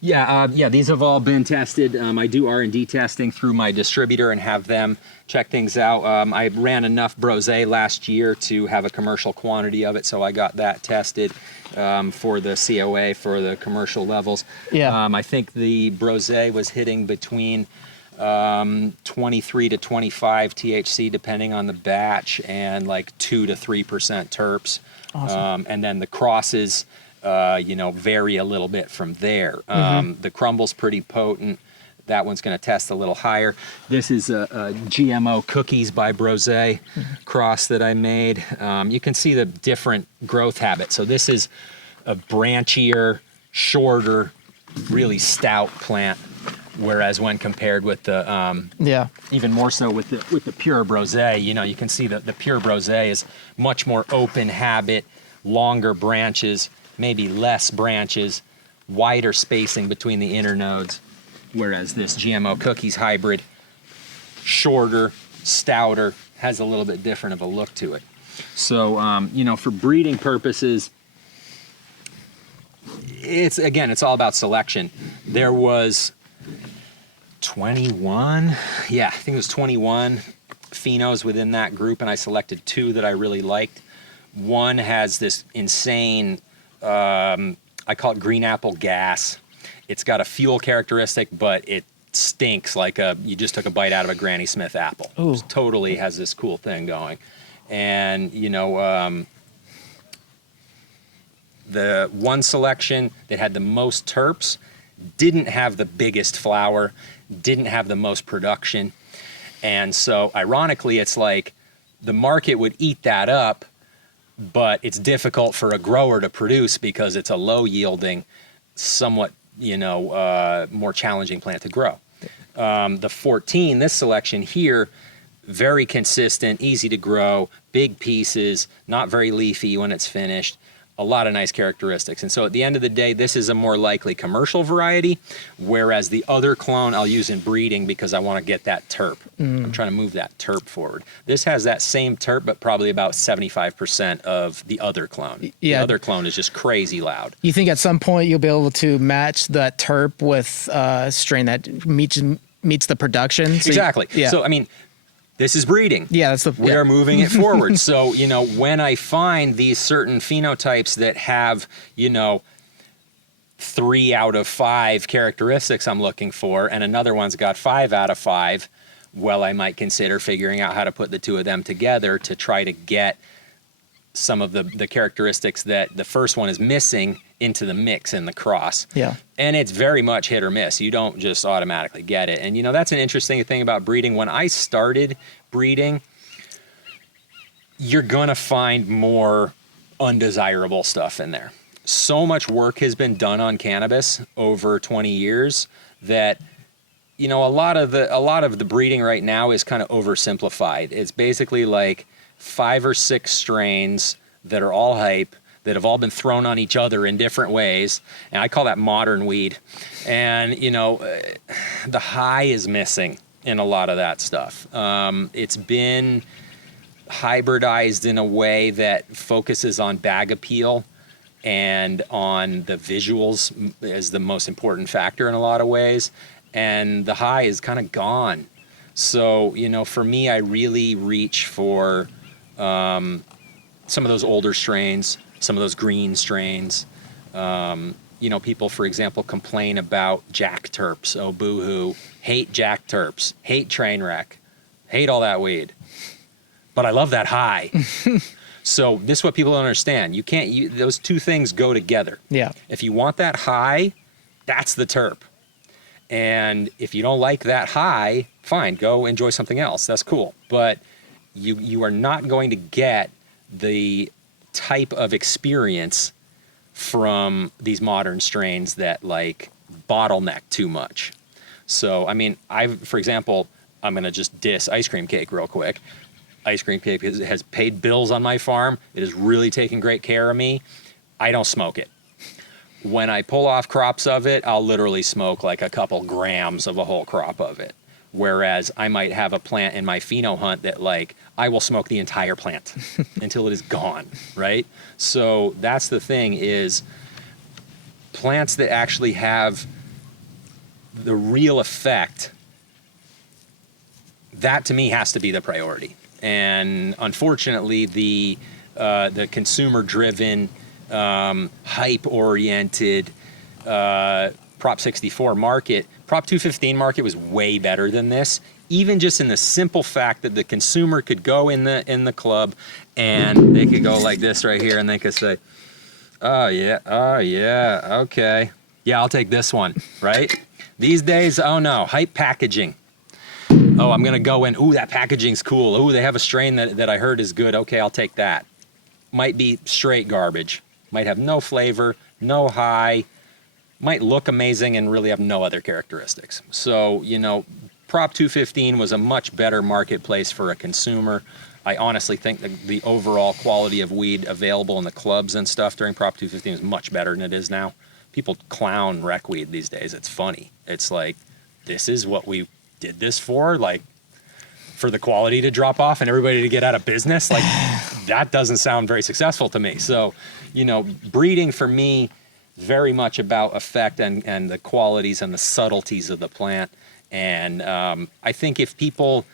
Yeah, these have all been tested. I do R&D testing through my distributor and have them check things out. I ran enough Brosé last year to have a commercial quantity of it, so I got that tested for the COA for the commercial levels. Yeah. I think the Brosé was hitting between 23 to 25 THC depending on the batch, and like 2 to 3% terps. Awesome. And then the crosses vary a little bit from there. The Crumble's pretty potent. That one's going to test a little higher. This is a GMO Cookies by Brosé cross that I made. You can see the different growth habits. So this is a branchier, shorter, really stout plant. Whereas when compared with the even more so with the pure Brosé, you can see that the pure Brosé is much more open habit, longer branches, maybe less branches, wider spacing between the internodes, whereas this GMO Cookies hybrid, shorter, stouter, has a little bit different of a look to it. So, for breeding purposes, it's all about selection. There was 21, I think it was 21 phenos within that group, and I selected 2 that I really liked. One has this insane, I call it green apple gas. It's got a fuel characteristic, but it stinks like you just took a bite out of a Granny Smith apple. Ooh. It totally has this cool thing going. And, the one selection that had the most terps didn't have the biggest flower, didn't have the most production. And so ironically, it's like the market would eat that up, but it's difficult for a grower to produce because it's a low yielding, somewhat, more challenging plant to grow. The 14, this selection here, very consistent, easy to grow, big pieces, not very leafy when it's finished. A lot of nice characteristics. And so at the end of the day, this is a more likely commercial variety, whereas the other clone I'll use in breeding because I want to get that terp. I'm trying to move that terp forward. This has that same terp, but probably about 75% of the other clone. Yeah. The other clone is just crazy loud. You think at some point you'll be able to match that terp with a strain that meets the production? So Exactly. So, this is breeding. Yeah, we are moving it forward. So, when I find these certain phenotypes that have, 3 out of 5 characteristics I'm looking for, and another one's got 5 out of 5, well, I might consider figuring out how to put the 2 of them together to try to get some of the characteristics that the first one is missing into the mix and the cross. Yeah. And it's very much hit or miss. You don't just automatically get it. And, that's an interesting thing about breeding. When I started breeding, you're going to find more undesirable stuff in there. So much work has been done on cannabis over 20 years that, a lot of the breeding right now is kind of oversimplified. It's basically like 5 or 6 strains that are all hype, that have all been thrown on each other in different ways. And I call that modern weed. And, the high is missing in a lot of that stuff. It's been hybridized in a way that focuses on bag appeal and on the visuals as the most important factor in a lot of ways. And the high is kind of gone. So, for me, I really reach for some of those older strains, some of those green strains. People, for example, complain about jack terps. Oh, boo-hoo. Hate jack terps. Hate train wreck. Hate all that weed. But I love that high. So this is what people don't understand. Those two things go together. Yeah. If you want that high, that's the terp. And if you don't like that high, fine, go enjoy something else. That's cool. But you are not going to get the type of experience from these modern strains that like bottleneck too much. So, for example, I'm going to just diss Ice Cream Cake real quick. Ice Cream Cake has paid bills on my farm. It has really taken great care of me. I don't smoke it. When I pull off crops of it, I'll literally smoke like a couple grams of a whole crop of it. Whereas I might have a plant in my pheno hunt that like, I will smoke the entire plant until it is gone, right? So that's the thing is plants that actually have the real effect, that to me has to be the priority. And unfortunately, the consumer-driven, hype-oriented Prop 64 market, Prop 215 market was way better than this. Even just in the simple fact that the consumer could go in the club and they could go like this right here, and they could say, "Oh yeah, okay, yeah, I'll take this one," right? These days, oh no, hype packaging. Oh, I'm going to go in. Ooh, that packaging's cool. Ooh, they have a strain that I heard is good. Okay, I'll take that. Might be straight garbage. Might have no flavor, no high. Might look amazing and really have no other characteristics. So, Prop 215 was a much better marketplace for a consumer. I honestly think that the overall quality of weed available in the clubs and stuff during Prop 215 is much better than it is now. People clown rec weed these days. It's funny. It's like, this is what we did this for, like for the quality to drop off and everybody to get out of business. Like that doesn't sound very successful to me. So, breeding for me, very much about effect and the qualities and the subtleties of the plant. And I think if people,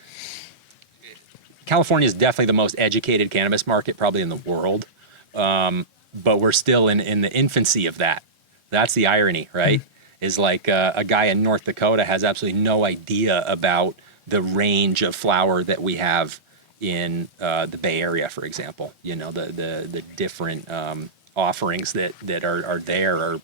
California is definitely the most educated cannabis market probably in the world, but we're still in the infancy of that. That's the irony, right? Is like a guy in North Dakota has absolutely no idea about the range of flower that we have in the Bay Area, for example. The different offerings that are there are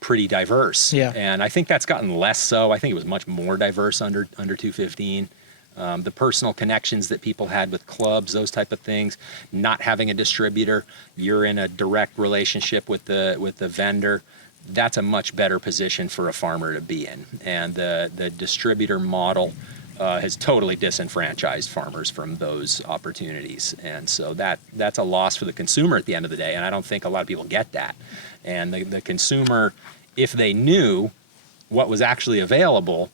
pretty diverse. Yeah. And I think that's gotten less so. I think it was much more diverse under 215. The personal connections that people had with clubs, those type of things, not having a distributor, you're in a direct relationship with the vendor. That's a much better position for a farmer to be in. And the distributor model has totally disenfranchised farmers from those opportunities. And so that's a loss for the consumer at the end of the day. And I don't think a lot of people get that. And the consumer, if they knew what was actually available,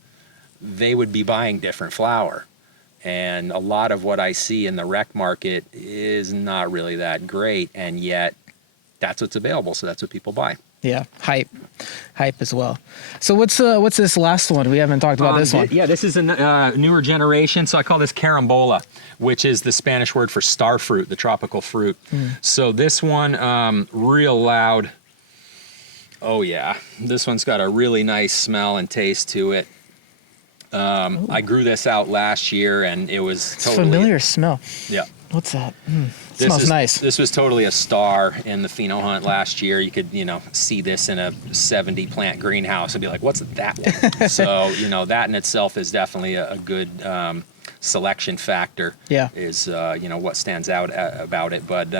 they would be buying different flower. And a lot of what I see in the rec market is not really that great. And yet that's what's available. So that's what people buy. Yeah, hype as well. So what's this last one? We haven't talked about this one. Yeah, this is a newer generation. So I call this carambola, which is the Spanish word for star fruit, the tropical fruit. So this one, real loud. Oh yeah, this one's got a really nice smell and taste to it. I grew this out last year, and it was totally familiar smell. Yeah. What's that? Smells nice. This was totally a star in the pheno hunt last year. You could, see this in a 70 plant greenhouse and be like, what's that one? So, that in itself is definitely a good selection factor. Yeah. Is, what stands out about it. But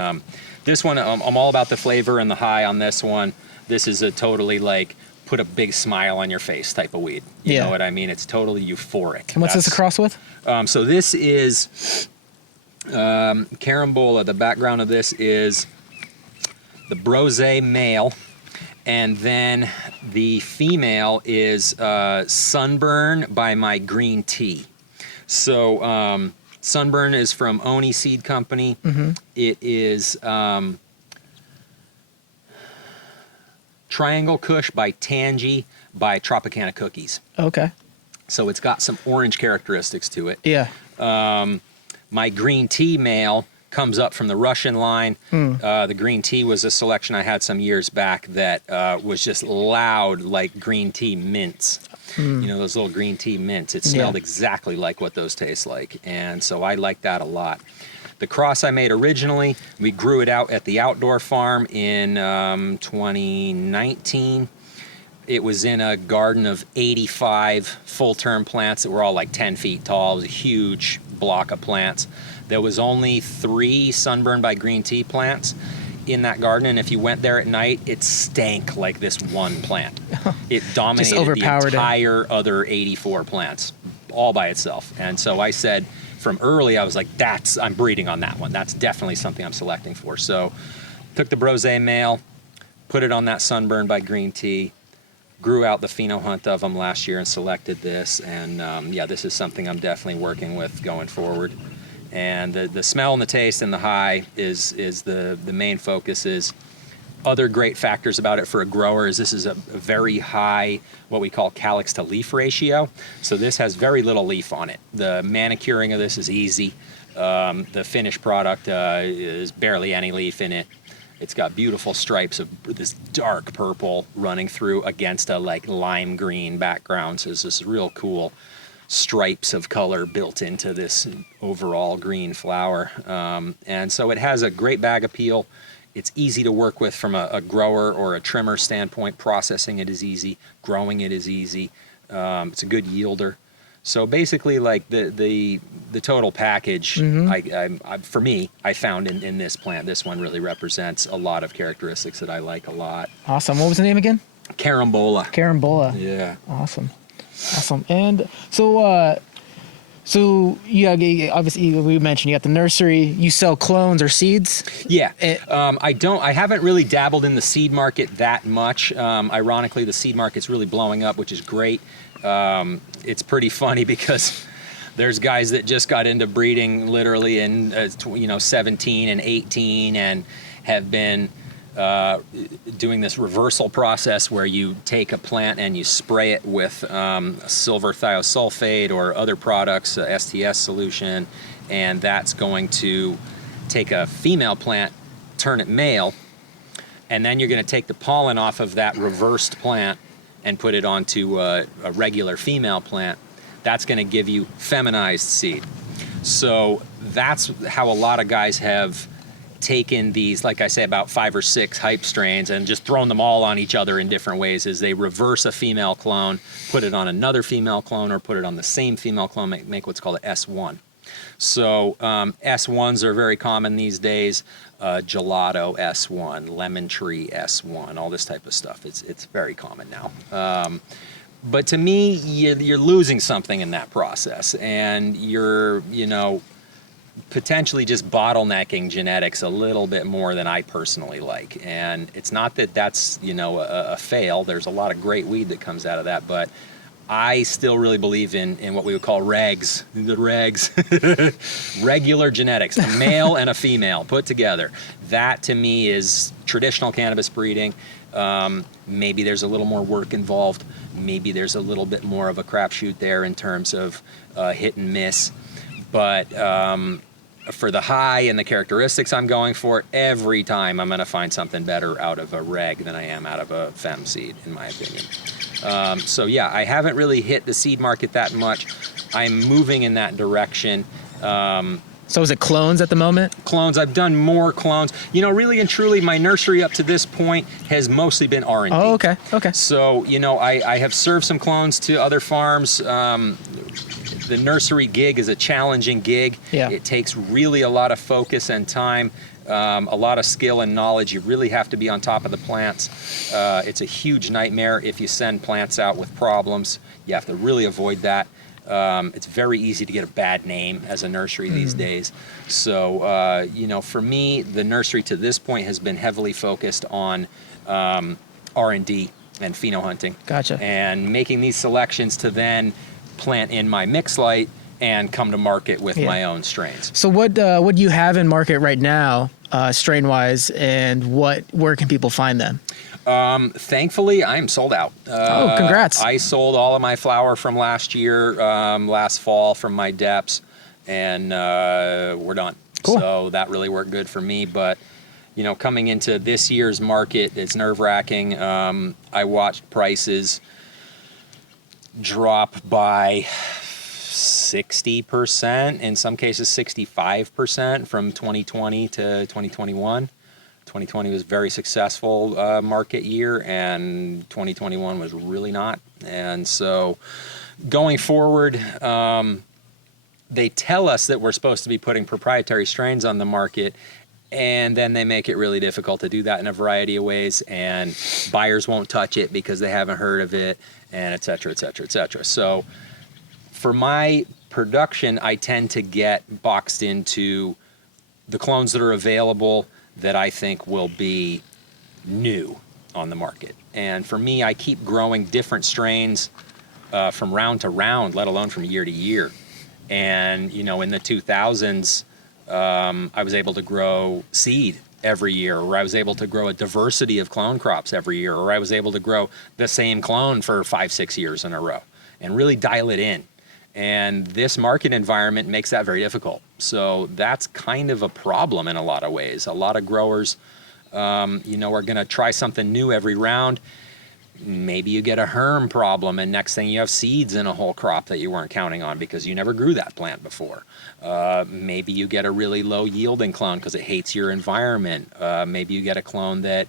this one, I'm all about the flavor and the high on this one. This is a totally put a big smile on your face type of weed. You know what I mean? It's totally euphoric. And what's this across with? So this is Carambola. The background of this is the Brose male, and then the female is Sunburn by My Green Tea. So Sunburn is from Oni Seed Company. Mm-hmm. It is Triangle Kush by Tangy by Tropicana Cookies. Okay. So it's got some orange characteristics to it. Yeah. My Green Tea male comes up from the Russian line. The Green Tea was a selection I had some years back that was just loud like green tea mints. Those little green tea mints. It smelled exactly like what those taste like. And so I like that a lot. The cross I made originally, we grew it out at the outdoor farm in 2019. It was in a garden of 85 full-term plants that were all 10 feet tall. It was a huge block of plants. There was only 3 Sunburn by Green Tea plants in that garden, and if you went there at night, it stank like this one plant. It dominated the entire other 84 plants, all by itself. And so I said, from early, I was like, I'm breeding on that one. That's definitely something I'm selecting for. So took the Brose male, put it on that Sunburn by Green Tea, grew out the pheno hunt of them last year and selected this. And this is something I'm definitely working with going forward. And the smell and the taste and the high is the main focus. Is other great factors about it for a grower is this is a very high, what we call calyx to leaf ratio. So this has very little leaf on it. The manicuring of this is easy. The finished product is barely any leaf in it. It's got beautiful stripes of this dark purple running through against a lime green background. So it's this real cool stripes of color built into this overall green flower. And so it has a great bag appeal. It's easy to work with from a grower or a trimmer standpoint. Processing it is easy. Growing it is easy. It's a good yielder. So basically, the total package, for me, I found in this plant, this one really represents a lot of characteristics that I like a lot. Awesome. What was the name again? Carambola. Carambola. Yeah. Awesome. And so you obviously we mentioned you got the nursery. You sell clones or seeds? Yeah. I haven't really dabbled in the seed market that much. Ironically, the seed market's really blowing up, which is great. It's pretty funny because there's guys that just got into breeding literally in 17 and 18 and have been doing this reversal process where you take a plant and you spray it with silver thiosulfate or other products, STS solution, and that's going to take a female plant, turn it male, and then you're going to take the pollen off of that reversed plant and put it onto a regular female plant. That's going to give you feminized seed. So that's how a lot of guys have taken these, like I say, about 5 or 6 hype strains and just thrown them all on each other in different ways. Is they reverse a female clone, put it on another female clone, or put it on the same female clone, make what's called an S1. So S1s are very common these days. Gelato S1, lemon tree S1, all this type of stuff. It's very common now. But to me, you're losing something in that process, and you're potentially just bottlenecking genetics a little bit more than I personally like. And it's not that that's a fail. There's a lot of great weed that comes out of that, but I still really believe in what we would call regs, regular genetics, a male and a female put together. That to me is traditional cannabis breeding. Maybe there's a little more work involved. Maybe there's a little bit more of a crapshoot there in terms of hit and miss. But for the high and the characteristics I'm going for, every time I'm going to find something better out of a reg than I am out of a fem seed, in my opinion. So yeah, I haven't really hit the seed market that much. I'm moving in that direction. So is it clones at the moment? Clones. I've done more clones. You know, really and truly, my nursery up to this point has mostly been R&D. Oh, okay. So, you know, I have served some clones to other farms. The nursery gig is a challenging gig. Yeah. It takes really a lot of focus and time, a lot of skill and knowledge. You really have to be on top of the plants. It's a huge nightmare if you send plants out with problems. You have to really avoid that. It's very easy to get a bad name as a nursery these days. So, you know, for me, the nursery to this point has been heavily focused on R&D and pheno hunting. Gotcha. And making these selections to then plant in my mix light and come to market with my own strains. So what do you have in market right now, strain-wise, and where can people find them? Thankfully, I'm sold out. Oh, congrats. I sold all of my flower from last year, last fall from my depths, and we're done. Cool. So that really worked good for me. But, you know, coming into this year's market, it's nerve-wracking. I watched prices drop by 60%, in some cases 65% from 2020 to 2021. 2020 was a very successful market year, and 2021 was really not. And so going forward, they tell us that we're supposed to be putting proprietary strains on the market, and then they make it really difficult to do that in a variety of ways, and buyers won't touch it because they haven't heard of it, and et cetera, et cetera, et cetera. So for my production, I tend to get boxed into the clones that are available that I think will be new on the market. And for me, I keep growing different strains from round to round, let alone from year to year. And, you know, in the 2000s, I was able to grow seed every year, or I was able to grow a diversity of clone crops every year, or I was able to grow the same clone for 5-6 years in a row and really dial it in. And this market environment makes that very difficult. So that's kind of a problem in a lot of ways. A lot of growers, you know, are going to try something new every round. Maybe you get a herm problem, and next thing you have seeds in a whole crop that you weren't counting on because you never grew that plant before. Maybe you get a really low yielding clone because it hates your environment. Maybe you get a clone that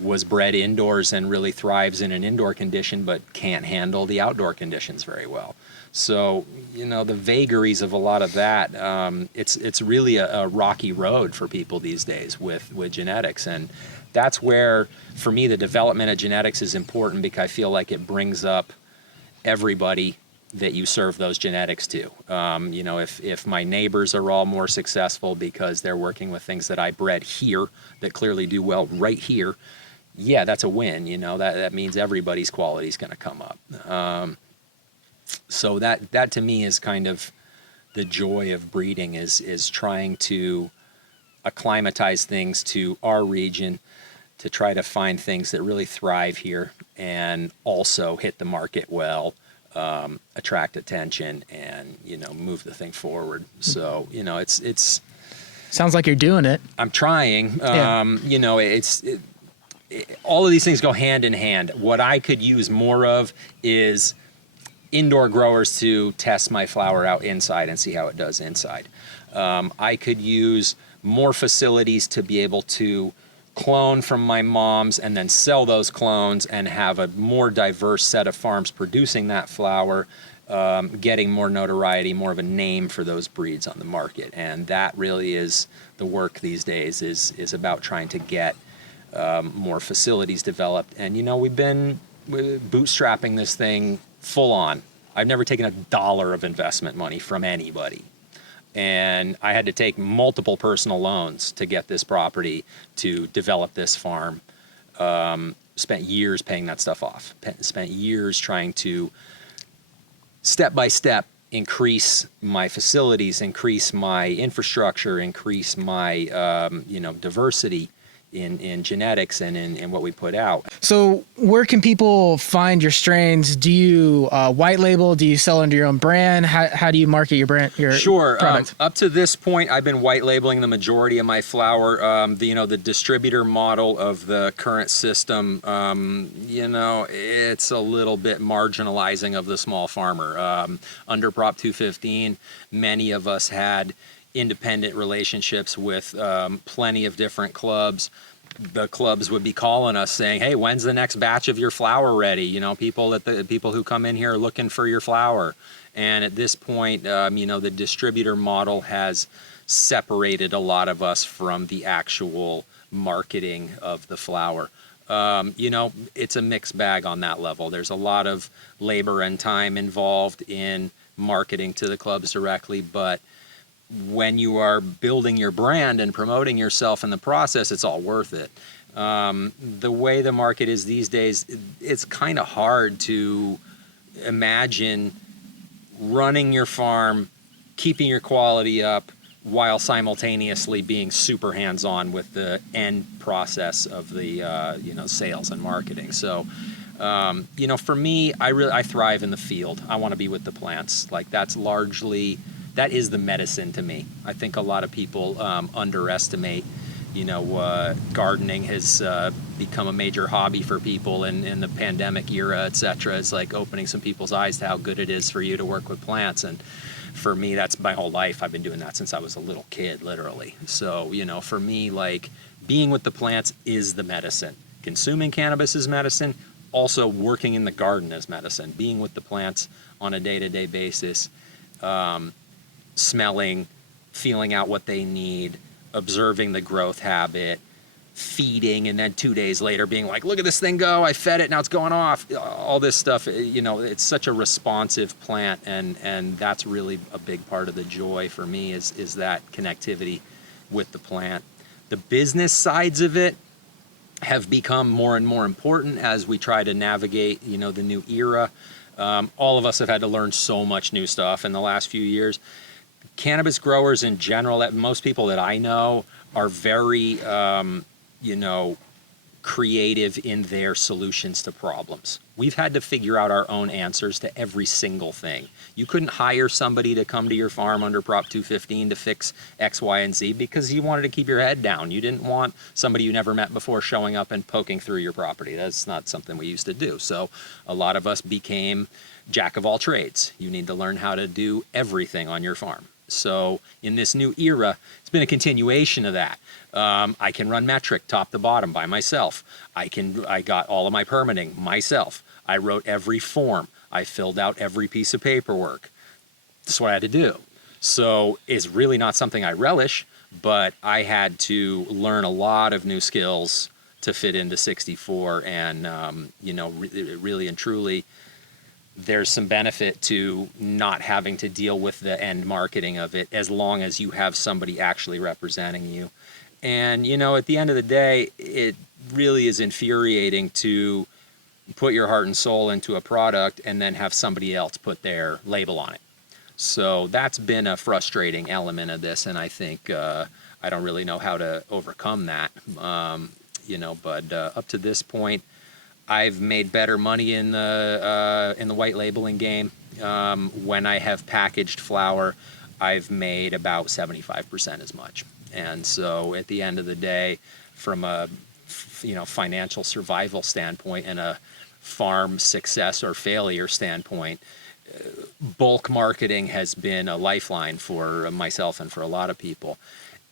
was bred indoors and really thrives in an indoor condition but can't handle the outdoor conditions very well. So, you know, the vagaries of a lot of that, it's really a rocky road for people these days with genetics. And that's where, for me, the development of genetics is important, because I feel like it brings up everybody that you serve those genetics to. You know, if my neighbors are all more successful because they're working with things that I bred here that clearly do well right here, yeah, that's a win. You know, that means everybody's quality is going to come up. So that to me is kind of the joy of breeding, is trying to acclimatize things to our region, to try to find things that really thrive here and also hit the market well, attract attention, and, you know, move the thing forward. So, you know, it's Sounds like you're doing it. I'm trying. Yeah. You know, all of these things go hand in hand. What I could use more of is indoor growers to test my flower out inside and see how it does inside. I could use more facilities to be able to clone from my moms and then sell those clones and have a more diverse set of farms producing that flower, getting more notoriety, more of a name for those breeds on the market. And that really is the work these days, is about trying to get more facilities developed. And, you know, we've been bootstrapping this thing full on. I've never taken $1 of investment money from anybody. And I had to take multiple personal loans to get this property, to develop this farm. Spent years paying that stuff off. Spent years trying to, step by step, increase my facilities, increase my infrastructure, increase my you know, diversity in genetics and in what we put out. So where can people find your strains? Do you white label? Do you sell under your own brand? How do you market your brand, your Sure. product? Up to this point, I've been white labeling the majority of my flower. The distributor model of the current system, you know, it's a little bit marginalizing of the small farmer. Under Prop 215, many of us had, independent relationships with plenty of different clubs. The clubs would be calling us saying, "Hey, when's the next batch of your flower ready?" You know, people who come in here are looking for your flower. And at this point, the distributor model has separated a lot of us from the actual marketing of the flower. It's a mixed bag on that level. There's a lot of labor and time involved in marketing to the clubs directly, but when you are building your brand and promoting yourself in the process, it's all worth it. The way the market is these days, it's kind of hard to imagine running your farm, keeping your quality up, while simultaneously being super hands-on with the end process of the sales and marketing. So for me, I thrive in the field. I want to be with the plants. Like that is the medicine to me. I think a lot of people underestimate, gardening has become a major hobby for people in the pandemic era, et cetera. It's like opening some people's eyes to how good it is for you to work with plants. And for me, that's my whole life. I've been doing that since I was a little kid, literally. So, for me, like being with the plants is the medicine. Consuming cannabis is medicine. Also working in the garden is medicine. Being with the plants on a day-to-day basis, smelling, feeling out what they need, observing the growth habit, feeding, and then 2 days later being like, look at this thing go, I fed it, now it's going off. All this stuff, it's such a responsive plant, and that's really a big part of the joy for me is that connectivity with the plant. The business sides of it have become more and more important as we try to navigate, the new era. All of us have had to learn so much new stuff in the last few years. Cannabis growers in general, most people that I know are very, creative in their solutions to problems. We've had to figure out our own answers to every single thing. You couldn't hire somebody to come to your farm under Prop 215 to fix X, Y, and Z because you wanted to keep your head down. You didn't want somebody you never met before showing up and poking through your property. That's not something we used to do. So a lot of us became jack of all trades. You need to learn how to do everything on your farm. So in this new era, it's been a continuation of that. I can run metric top to bottom by myself. I got all of my permitting myself. I wrote every form. I filled out every piece of paperwork. That's what I had to do. So it's really not something I relish, but I had to learn a lot of new skills to fit into 64. And, really and truly, there's some benefit to not having to deal with the end marketing of it as long as you have somebody actually representing you. And, at the end of the day, it really is infuriating to put your heart and soul into a product and then have somebody else put their label on it. So that's been a frustrating element of this, and I think I don't really know how to overcome that. But up to this point, I've made better money in the white labeling game. When I have packaged flower, I've made about 75% as much. And so at the end of the day, from a financial survival standpoint and a farm success or failure standpoint, bulk marketing has been a lifeline for myself and for a lot of people.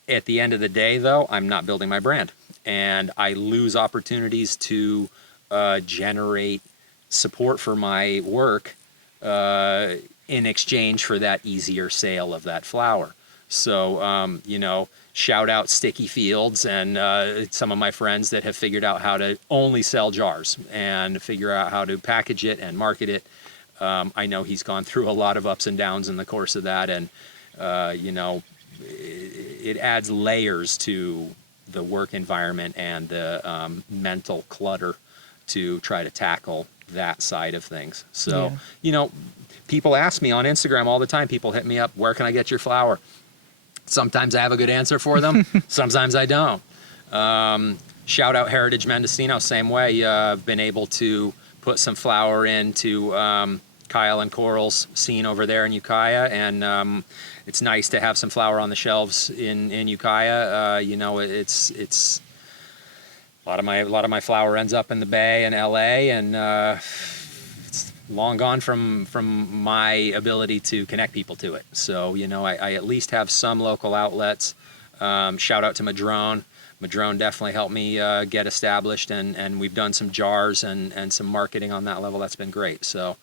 At the end of the day, though, I'm not building my brand, and I lose opportunities to generate support for my work in exchange for that easier sale of that flower. So, shout out Sticky Fields and some of my friends that have figured out how to only sell jars and figure out how to package it and market it. I know he's gone through a lot of ups and downs in the course of that, and it adds layers to the work environment and the mental clutter to try to tackle that side of things. So, people ask me on Instagram all the time, people hit me up, where can I get your flower? Sometimes I have a good answer for them. Sometimes I don't. Shout out Heritage Mendocino, same way. I've been able to put some flower into Kyle and Coral's scene over there in Ukiah, and it's nice to have some flower on the shelves in Ukiah. It's a lot of my flower ends up in the Bay and LA, and long gone from my ability to connect people to it. So, I at least have some local outlets. Shout out to Madrone. Madrone definitely helped me get established, and we've done some jars and some marketing on that level. That's been great. So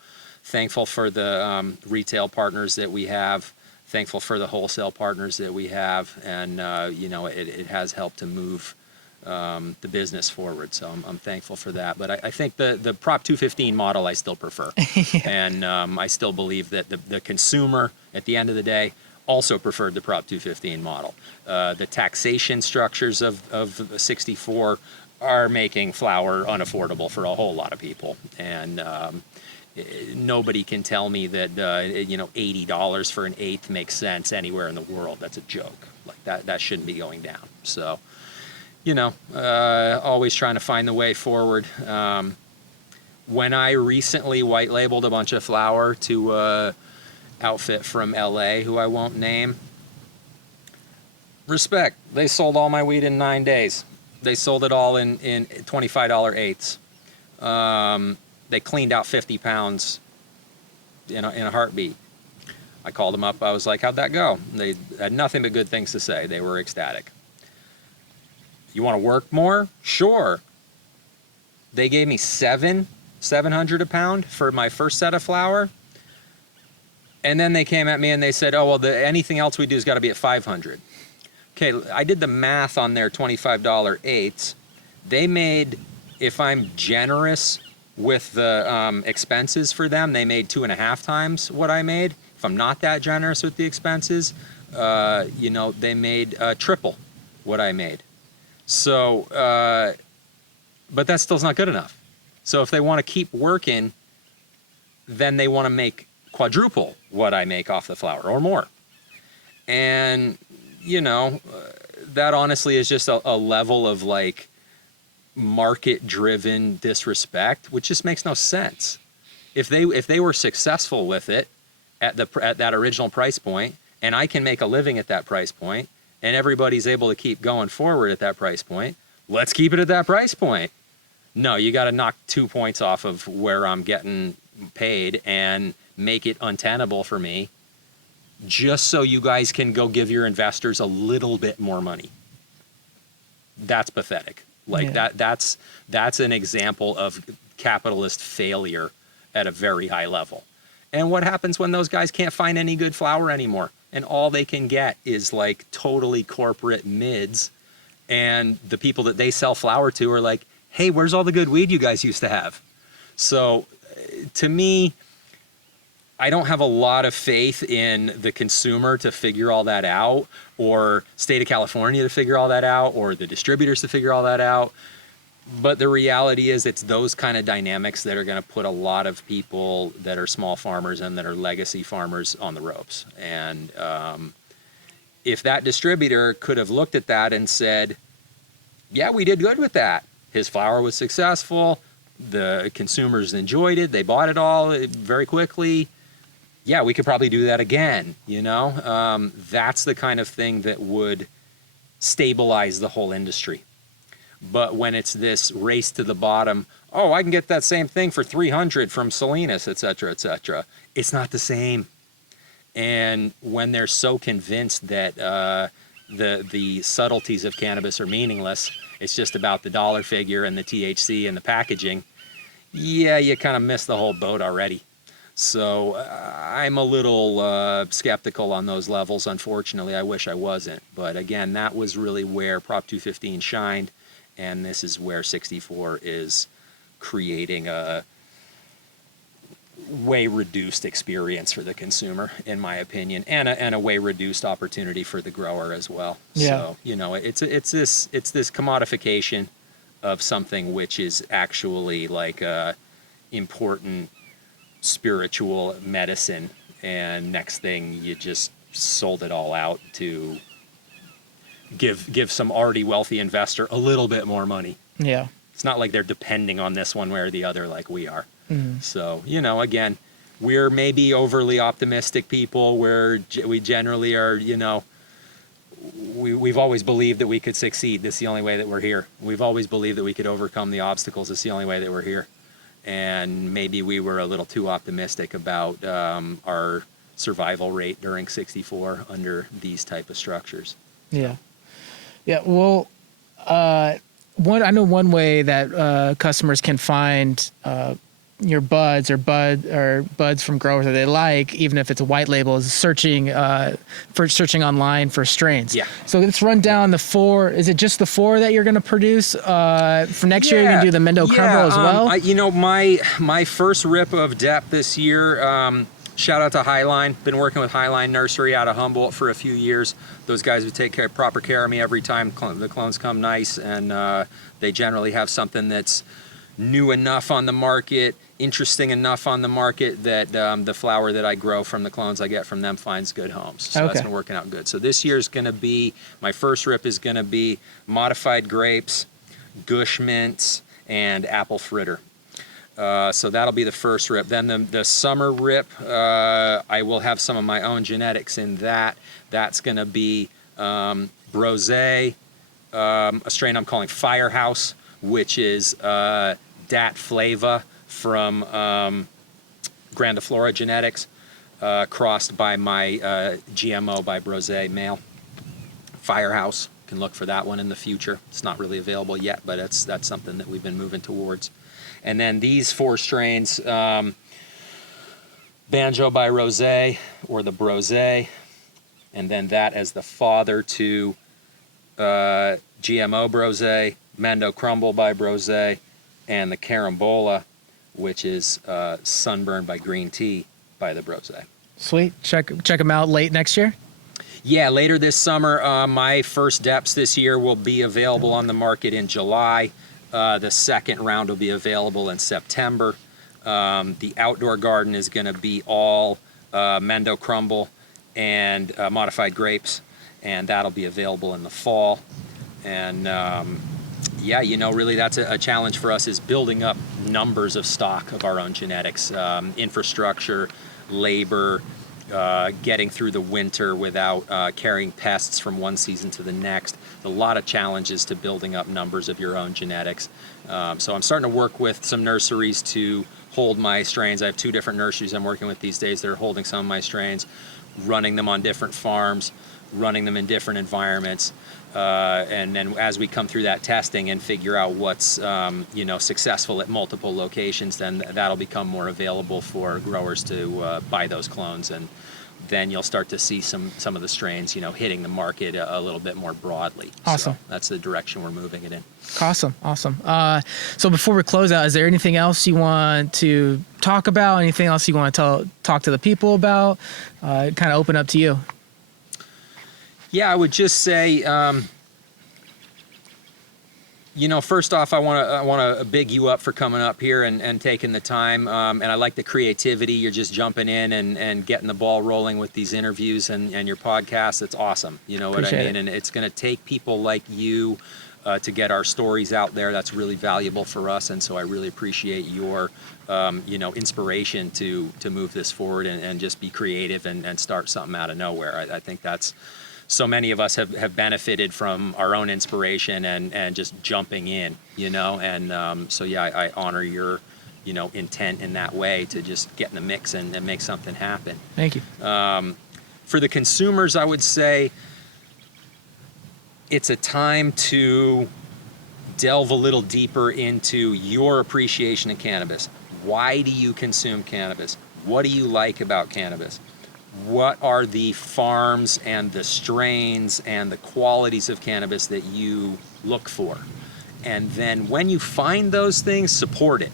thankful for the retail partners that we have, thankful for the wholesale partners that we have, and it has helped to move the business forward. So I'm thankful for that. But I think the Prop 215 model I still prefer. Yeah. And I still believe that the consumer, at the end of the day, also preferred the Prop 215 model. The taxation structures of 64 are making flower unaffordable for a whole lot of people. And nobody can tell me that $80 for an eighth makes sense anywhere in the world. That's a joke. Like that shouldn't be going down. So always trying to find the way forward. When I recently white labeled a bunch of flower to outfit from LA, who I won't name, respect, they sold all my weed in 9 days. They sold it all in $25 eighths. They cleaned out 50 pounds in a heartbeat. I called them up. I was like, how'd that go? They had nothing but good things to say. They were ecstatic. You want to work more? Sure. They gave me $700 a pound for my first set of flour. And then they came at me and they said, oh, well, anything else we do has got to be at 500. Okay, I did the math on their $25 eighths. They made, if I'm generous with the expenses for them, they made 2.5 times what I made. If I'm not that generous with the expenses, they made triple what I made. So, but that still's not good enough. So if they want to keep working, then they want to make quadruple what I make off the flour or more. And, that honestly is just a level of like market-driven disrespect, which just makes no sense. If they were successful with it at that original price point, and I can make a living at that price point, and everybody's able to keep going forward at that price point, let's keep it at that price point. No, you got to knock 2 points off of where I'm getting paid and make it untenable for me, just so you guys can go give your investors a little bit more money. That's pathetic. Like that's an example of capitalist failure at a very high level. And what happens when those guys can't find any good flour anymore? And all they can get is like totally corporate mids. And the people that they sell flour to are like, hey, where's all the good weed you guys used to have? So to me, I don't have a lot of faith in the consumer to figure all that out, or state of California to figure all that out, or the distributors to figure all that out. But the reality is it's those kind of dynamics that are going to put a lot of people that are small farmers and that are legacy farmers on the ropes. And if that distributor could have looked at that and said, yeah, we did good with that. His flour was successful. The consumers enjoyed it. They bought it all very quickly. Yeah, we could probably do that again. That's the kind of thing that would stabilize the whole industry. But when it's this race to the bottom, oh, I can get that same thing for $300 from Salinas, et cetera, it's not the same. And when they're so convinced that the subtleties of cannabis are meaningless, it's just about the dollar figure and the THC and the packaging, yeah, you kind of missed the whole boat already. So I'm a little skeptical on those levels. Unfortunately, I wish I wasn't. But again, that was really where Prop 215 shined. And this is where 64 is creating a way reduced experience for the consumer, in my opinion, and a way reduced opportunity for the grower as well. Yeah. So, it's this commodification of something which is actually like a important spiritual medicine, and next thing you just sold it all out to give some already wealthy investor a little bit more money. Yeah. It's not like they're depending on this one way or the other like we are. Mm-hmm. So, again, we're maybe overly optimistic people where we generally are, we've always believed that we could succeed. This is the only way that we're here. We've always believed that we could overcome the obstacles. It's the only way that we're here. and maybe we were a little too optimistic about our survival rate during 64 under these type of structures. Yeah. Yeah. Well, I know one way that customers can find your buds or buds from growers that they like, even if it's a white label, is searching online for strains. Yeah. So let's run down the 4. Is it just the 4 that you're going to produce for next year? You're going to do the Mendo Crumble as well. My first rip of depth this year. Shout out to Highline. Been working with Highline Nursery out of Humboldt for a few years. Those guys would take proper care of me every time the clones come nice, and they generally have something that's new enough on the market, interesting enough on the market that the flower that I grow from the clones I get from them finds good homes. So that's been working out good. So this year's going to be, my first rip is going to be modified grapes, gush mints, and apple fritter. So that'll be the first rip. Then the summer rip, I will have some of my own genetics in that. That's going to be Brosé, a strain I'm calling Firehouse, which is Dat Flava from Grandiflora Genetics, crossed by my GMO by Brosé male. Firehouse, can look for that one in the future. It's not really available yet, but that's something that we've been moving towards. And then these 4 strains, Banjo by Rosé, or the Brosé, and then that as the father to GMO Brosé, Mendo Crumble by Brosé, and the Carambola, which is Sunburn by Green Tea by the Brosé. Sweet. Check them out late next year? Yeah, later this summer. My first depths this year will be available on the market in July. The second round will be available in September. The outdoor garden is going to be all Mendo Crumble and modified grapes, and that'll be available in the fall. And really that's a challenge for us, is building up numbers of stock of our own genetics, infrastructure, labor, getting through the winter without carrying pests from one season to the next. A lot of challenges to building up numbers of your own genetics. So I'm starting to work with some nurseries to hold my strains. I have 2 different nurseries I'm working with these days that are holding some of my strains, running them on different farms, running them in different environments. And then as we come through that testing and figure out what's successful at multiple locations, then that'll become more available for growers to buy those clones, and then you'll start to see some of the strains hitting the market a little bit more broadly. Awesome. So that's the direction we're moving it in. Awesome. So before we close out, is there anything else you want to talk about? Anything else you want to talk to the people about? Kind of open up to you. Yeah, I would just say, first off, I want to big you up for coming up here and taking the time. And I like the creativity. You're just jumping in and getting the ball rolling with these interviews and your podcast. It's awesome. You know what I mean? And it's going to take people like you to get our stories out there. That's really valuable for us. And so I really appreciate your, inspiration to move this forward and just be creative and start something out of nowhere. I think that's, so many of us have benefited from our own inspiration and just jumping in, and I honor your, intent in that way to just get in the mix and make something happen. Thank you. For the consumers, I would say it's a time to delve a little deeper into your appreciation of cannabis. Why do you consume cannabis? What do you like about cannabis? What are the farms and the strains and the qualities of cannabis that you look for? And then when you find those things, support it.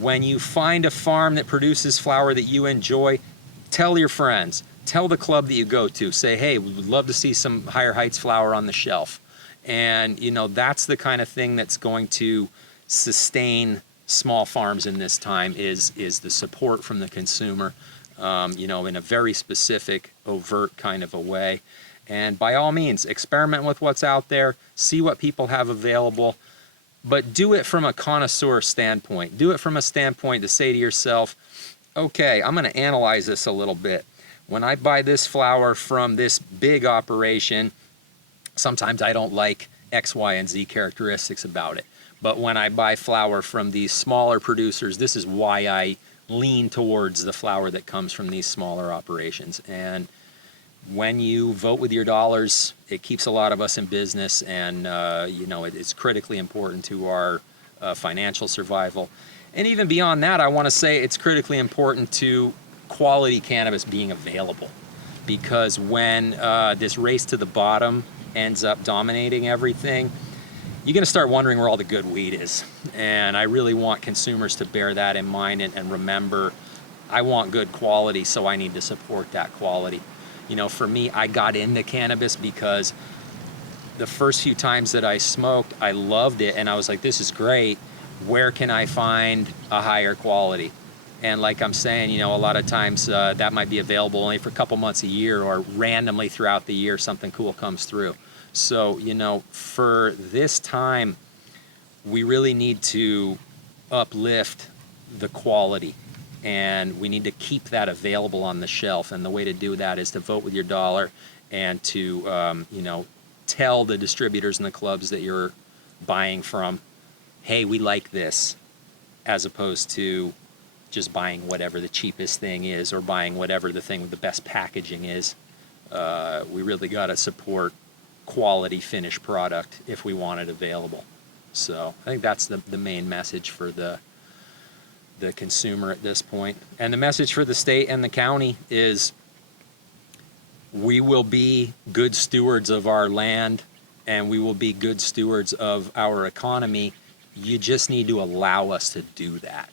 When you find a farm that produces flower that you enjoy, tell your friends, tell the club that you go to, say, hey, we would love to see some Higher Heights flower on the shelf. And, that's the kind of thing that's going to sustain small farms in this time is the support from the consumer. In a very specific, overt kind of a way. And by all means, experiment with what's out there, see what people have available, but do it from a connoisseur standpoint. Do it from a standpoint to say to yourself, okay, I'm going to analyze this a little bit. When I buy this flower from this big operation, sometimes I don't like X, Y, and Z characteristics about it. But when I buy flower from these smaller producers, this is why I lean towards the flower that comes from these smaller operations. And when you vote with your dollars, it keeps a lot of us in business, and it's critically important to our financial survival. And even beyond that, I want to say it's critically important to quality cannabis being available, because when this race to the bottom ends up dominating everything, you're going to start wondering where all the good weed is. And I really want consumers to bear that in mind and remember, I want good quality, so I need to support that quality. For me, I got into cannabis because the first few times that I smoked, I loved it, and I was like, this is great. Where can I find a higher quality? And like I'm saying, a lot of times that might be available only for a couple months a year, or randomly throughout the year something cool comes through. So, for this time, we really need to uplift the quality, and we need to keep that available on the shelf. And the way to do that is to vote with your dollar, and to, tell the distributors and the clubs that you're buying from, hey, we like this, as opposed to just buying whatever the cheapest thing is, or buying whatever the thing with the best packaging is. We really got to support quality finished product if we want it available. So I think that's the main message for the consumer at this point. And the message for the state and the county is, we will be good stewards of our land, and we will be good stewards of our economy. You just need to allow us to do that.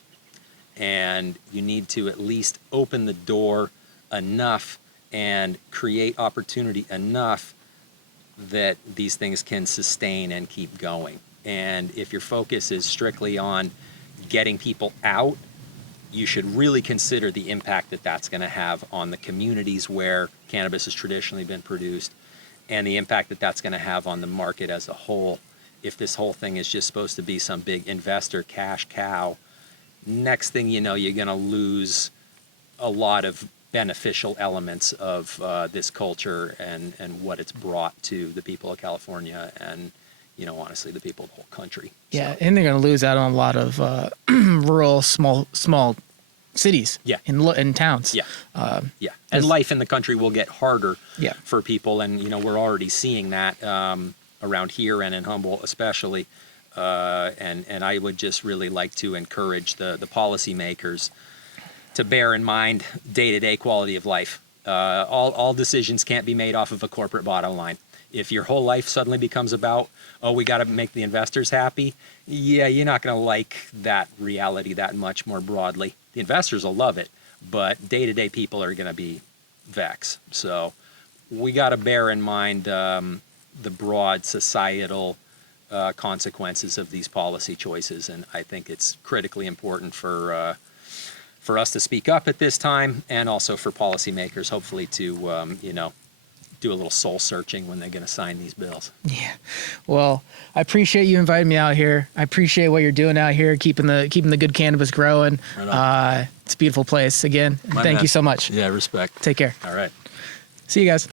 And you need to at least open the door enough and create opportunity enough that these things can sustain and keep going. And if your focus is strictly on getting people out, you should really consider the impact that that's going to have on the communities where cannabis has traditionally been produced, and the impact that that's going to have on the market as a whole. If this whole thing is just supposed to be some big investor cash cow, next thing you know, you're going to lose a lot of beneficial elements of this culture and what it's brought to the people of California, and honestly, the people of the whole country. Yeah, So, and they're going to lose out on a lot of rural, small cities. Yeah. In towns. Yeah. And life in the country will get harder. Yeah. For people, and we're already seeing that around here and in Humboldt especially. And I would just really like to encourage the policymakers to bear in mind day-to-day quality of life. All decisions can't be made off of a corporate bottom line. If your whole life suddenly becomes about, we got to make the investors happy, you're not going to like that reality that much more broadly. The investors will love it, but day-to-day people are going to be vexed. So we got to bear in mind the broad societal consequences of these policy choices, and I think it's critically important for us to speak up at this time, and also for policymakers, hopefully, to do a little soul searching when they're going to sign these bills. Yeah. Well, I appreciate you inviting me out here. I appreciate what you're doing out here, keeping the good cannabis growing. Right on. It's a beautiful place. Again, thank man. you so much. Yeah, respect. Take care. All right. See you guys.